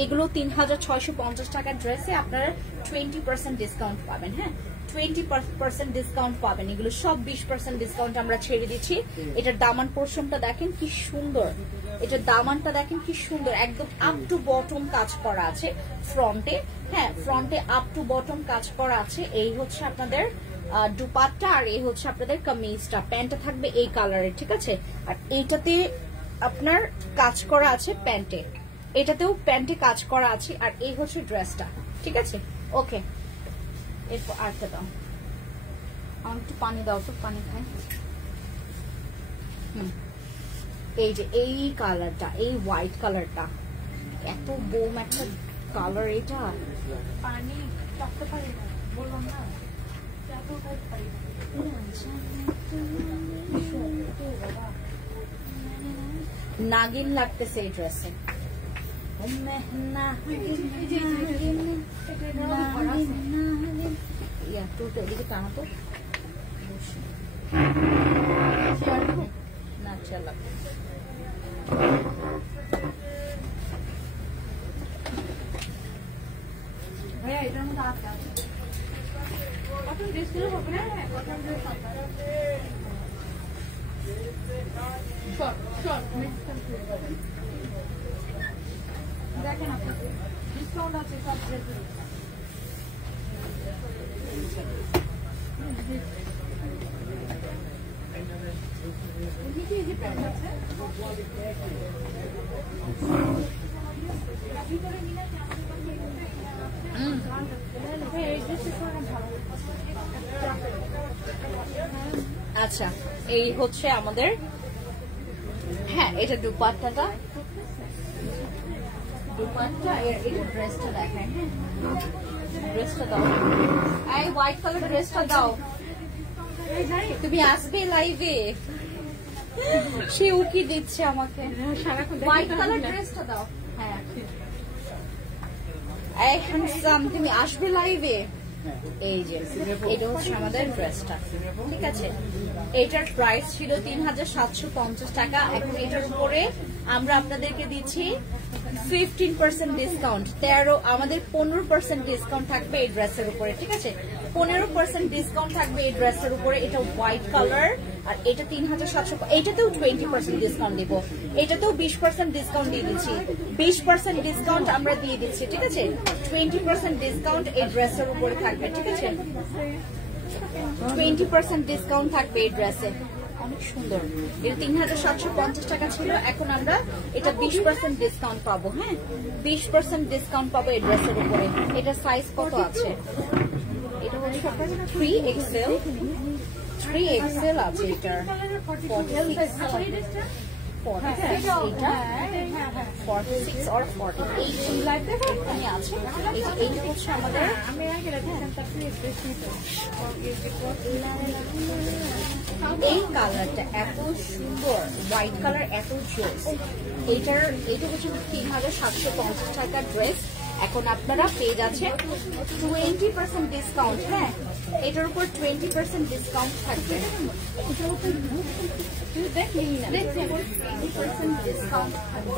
এগুলো 3650 টাকার ড্রেসে আপনারা 20% ডিসকাউন্ট পাবেন, হ্যাঁ 20% ডিসকাউন্ট পাবেন। এগুলো সব 20% ডিসকাউন্ট আমরা ছেড়ে দিচ্ছি। এটার দামান পোরশনটা দেখেন কি সুন্দর, এটার দামানটা দেখেন কি সুন্দর, একদম আপ টু বটম কাজ করা আছে ফ্রন্টে, হ্যাঁ ফ্রন্টে আপ টু বটম কাজ করা আছে। এই হচ্ছে আপনাদের দুপাট্টা, আর এই হচ্ছে আপনাদের কামিজটা, প্যান্টটা থাকবে এই কালারের, ঠিক আছে? আর এইটাতে আপনার কাজ করা আছে প্যান্টে, এটাতেও প্যান্টে কাজ করা আছে, আর এই হচ্ছে ড্রেসটা, ঠিক আছে? ওকে, এরপর আরেকটা দাও, আমার একটু পানি দাও তো, পানি খাই। এই যে এই কালারটা, এই হোয়াইট কালারটা, এত বোম একটা কালার, এটা পানি রাখতে পারি না, বললাম না নাগিন লাগতেছে এই ড্রেসে, এদিকে টানা তো না, চল ভাইয়া এটার মধ্যে আছে ড্রেস গুলো হবে না, দেখেন আপনি ডিসকাউন্ট আছে সব ড্রেসে। আচ্ছা, এই হচ্ছে আমাদের, হ্যাঁ এটা দুপাট্টাটা, দুপাট্টা এটা ড্রেসটা দেখায়। ড্রেসটা দাও, এই হোয়াইট কালার ড্রেসটা দাও। তুমি আসবে লাইভে, সে উকি দিচ্ছে আমাকে। হোয়াইট কালার ড্রেসটা দাও। হ্যাঁ এই হ্যান্ডসাম, তুমি আসবে লাইভে। এই যে এটা হচ্ছে আমাদের ড্রেসটা, ঠিক আছে। এটার প্রাইস ছিল 3750 টাকা। এখন এটার উপরে আমরা আপনাদেরকে দিচ্ছি 15% ডিসকাউন্ট। 13 আমাদের 15% ডিসকাউন্ট থাকবে এই ড্রেসের উপরে, ঠিক আছে। 15% ডিসকাউন্ট থাকবে এই ড্রেসের উপরে। এটা হোয়াইট কালার, আর এটা 3700। এটাতেও 20% ডিসকাউন্ট দিব, এটাতেও 20% ডিসকাউন্ট দিয়ে দিচ্ছি। 20% ডিসকাউন্ট আমরা দিয়ে দিচ্ছি, ঠিক আছে। 20% ডিসকাউন্ট এই ড্রেসের উপরে থাকবে, ঠিক আছে। 20% ডিসকাউন্ট থাকবে এই ড্রেসে। অনেক সুন্দর। এটা 3750 টাকা ছিল, এখন আমরা এটা 20% ডিসকাউন্ট পাবো। হ্যাঁ 20% ডিসকাউন্ট পাবো এই ড্রেসের উপরে। এটা সাইজ কত আছে? এটা হচ্ছে 3XL, 3XL আছে এটার। 46 or 48 এখানে আছে। এইটা হচ্ছে আমাদের, এই কালারটা এত সুন্দর, হোয়াইট কালার এত জোস। এইটা হচ্ছে 3750 টাকার ড্রেস। এখন আপনারা পেয়ে যাচ্ছেন 20% ডিসকাউন্ট। হ্যাঁ এটার উপর 20% ডিসকাউন্ট থাকবে। 20% ডিসকাউন্ট থাকবে।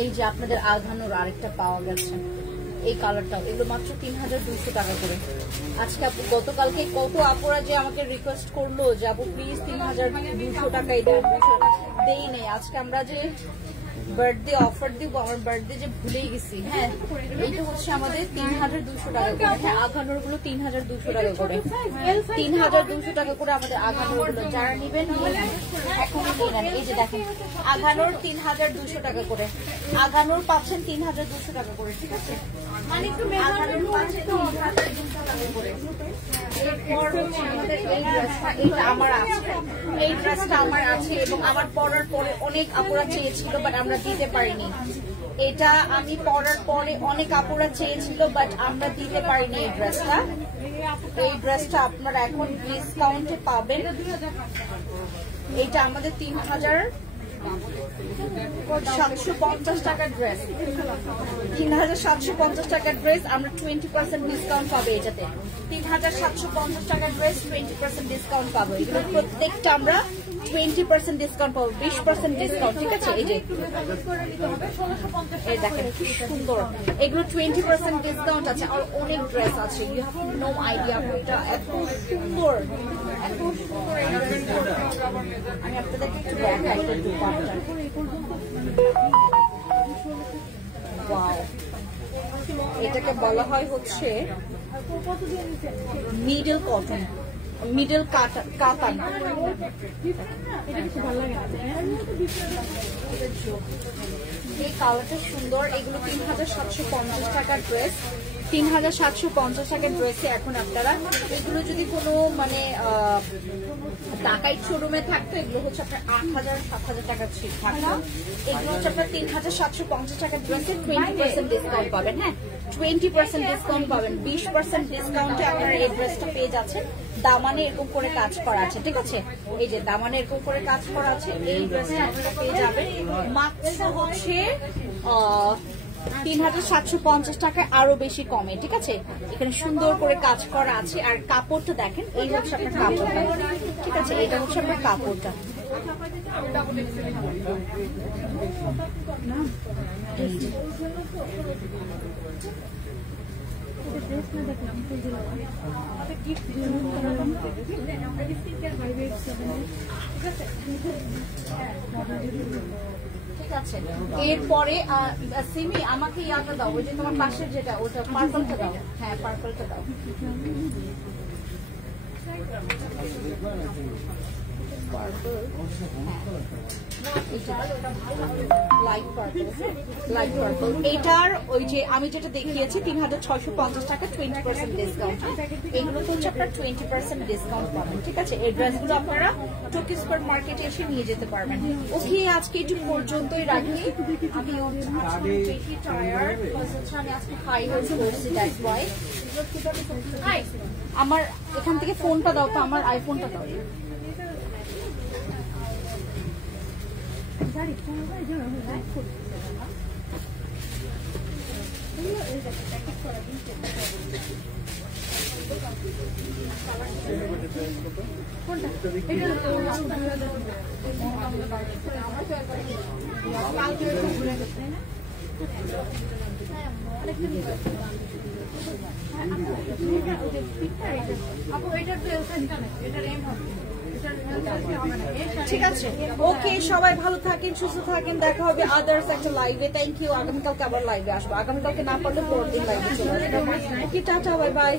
এই যে আপনাদের আঘানোর আরেকটা পাওয়া গেছে, এই কালারটাও। এগুলো মাত্র 3200 টাকা করে। আজকে গতকালকে কত আপুরা যে আমাকে রিকোয়েস্ট করলো যে আপু প্লিজ 3200 টাকাই দেন, দেই নেই। আজকে আমরা যে বার্থডে অফার দিব, আমার বার্থডে যে ভুলেই গেছি। হ্যাঁ এইটা হচ্ছে আমাদের 3200 টাকা করে। হ্যাঁ আঘানোর গুলো 3200 টাকা করে, 3200 টাকা করে আমাদের আঘানোর গুলো। যারা নিবেন এখনই নিয়ে নেন। এই যে দেখেন আঘানোর 3200 টাকা করে, আঘানোর পাচ্ছেন 3200 টাকা করে, ঠিক আছে। আঘানোর পাচ্ছেন 3200 টাকা করে। এরপর হচ্ছে আমাদের এই ড্রেসটা, এইটা আমার আছে, এই ড্রেসটা আমার আছে এবং আমার পরার পরে অনেক আপুরা চেয়েছিল বাট আমরা দিতে পারিনি। এটা আমি পরার পরে অনেক আপুরা চেয়েছিল বাট আমরা দিতে পারিনি এই ড্রেসটা। এই ড্রেসটা আপনারা এখন ডিসকাউন্টে পাবেন। এইটা আমাদের 3750 টাকার ড্রেস, 3750 টাকার ড্রেস। আমরা 20% ডিসকাউন্ট পাবো এটাতে। 3750 টাকার ড্রেস 20% ডিসকাউন্ট পাবো। এগুলো প্রত্যেকটা আমরা 20% ডিসকাউন্ট পাবো, 20% ডিসকাউন্ট, ঠিক আছে। এই যে এই দেখেন কি সুন্দর, এগুলো 20% ডিসকাউন্ট আছে। আর অনেক ড্রেস আছে, ইউ হ্যাভ নো আইডিয়া। এটা এত সুন্দর, এত সুন্দর। আমি আপনাদেরকে একটু দেখাই এটা দুপাট্টা। ওয়াও, এটাকে বলা হয় হচ্ছে মিডল কটন, মিডল কাতান। এই কালারটা সুন্দর। এগুলো 3750 টাকার ড্রেস, 3750 টাকার ড্রেসে এখন আপনারা এগুলো যদি কোনো মানে ঢাকায় শোরুমে থাকতো এগুলো হচ্ছে আপনার 8000-7000 টাকা থাকতো। এগুলো হচ্ছে আপনার 3750 টাকার ড্রেসে 20% ডিসকাউন্ট পাবেন। হ্যাঁ 20% ডিসকাউন্ট পাবেন। 20% ডিসকাউন্টে আপনারা এই ড্রেসটা পেয়ে যাচ্ছেন। দামানে এরকম করে কাজ করা আছে, ঠিক আছে। এই যে দামানে এরকম করে কাজ করা আছে, এই ড্রেসটা আপনারা পেয়ে যাবেন মাত্র হচ্ছে 3750 টাকায়, আরো বেশি কমে, ঠিক আছে। এখানে সুন্দর করে কাজ করা আছে। আর কাপড়টা দেখেন, এই হচ্ছে আপনার কাপড়টা, ঠিক আছে। এটা হচ্ছে আপনার কাপড়টা। ড্রেস না দেখলাম ফুলগুলো আমাদের গিফট ঠিক আছে, এরপরে সিমি আমাকে ইয়াটা দাও, ওই যে তোমার পাশের যেটা ওটা পার্পলটা দাও। হ্যাঁ পার্পলটা দাও। লাইট পার্পল, এটার ওই যে আমি যেটা দেখিয়েছি 3650 টাকা 20% ডিসকাউন্ট। এগুলো হচ্ছে আপনার 20% ডিসকাউন্ট পাবেন। ঠিক আছে, এই ড্রেসগুলো আপনারা টকি স্কয়ার মার্কেটে এসে নিয়ে যেতে পারবেন। ওকে, আজকে একটু পর্যন্তই রাখি। আমি টায়ার্ড, আমি আজকে হাই হেলথ করছি, দ্যাটস ওয়াই। আমার এখান থেকে ফোনটা দাও তো, আমার আইফোনটা দাও। ঠিক আছে, ওকে, সবাই ভালো থাকেন, সুস্থ থাকেন, দেখা হবে আদার্স একটা লাইভে। Thank you. আগামীকালকে আবার লাইভে আসবো, আগামীকালকে না পারলে পরের দিন লাইভে চলে আসবো। ওকে, টাটা, বাই বাই।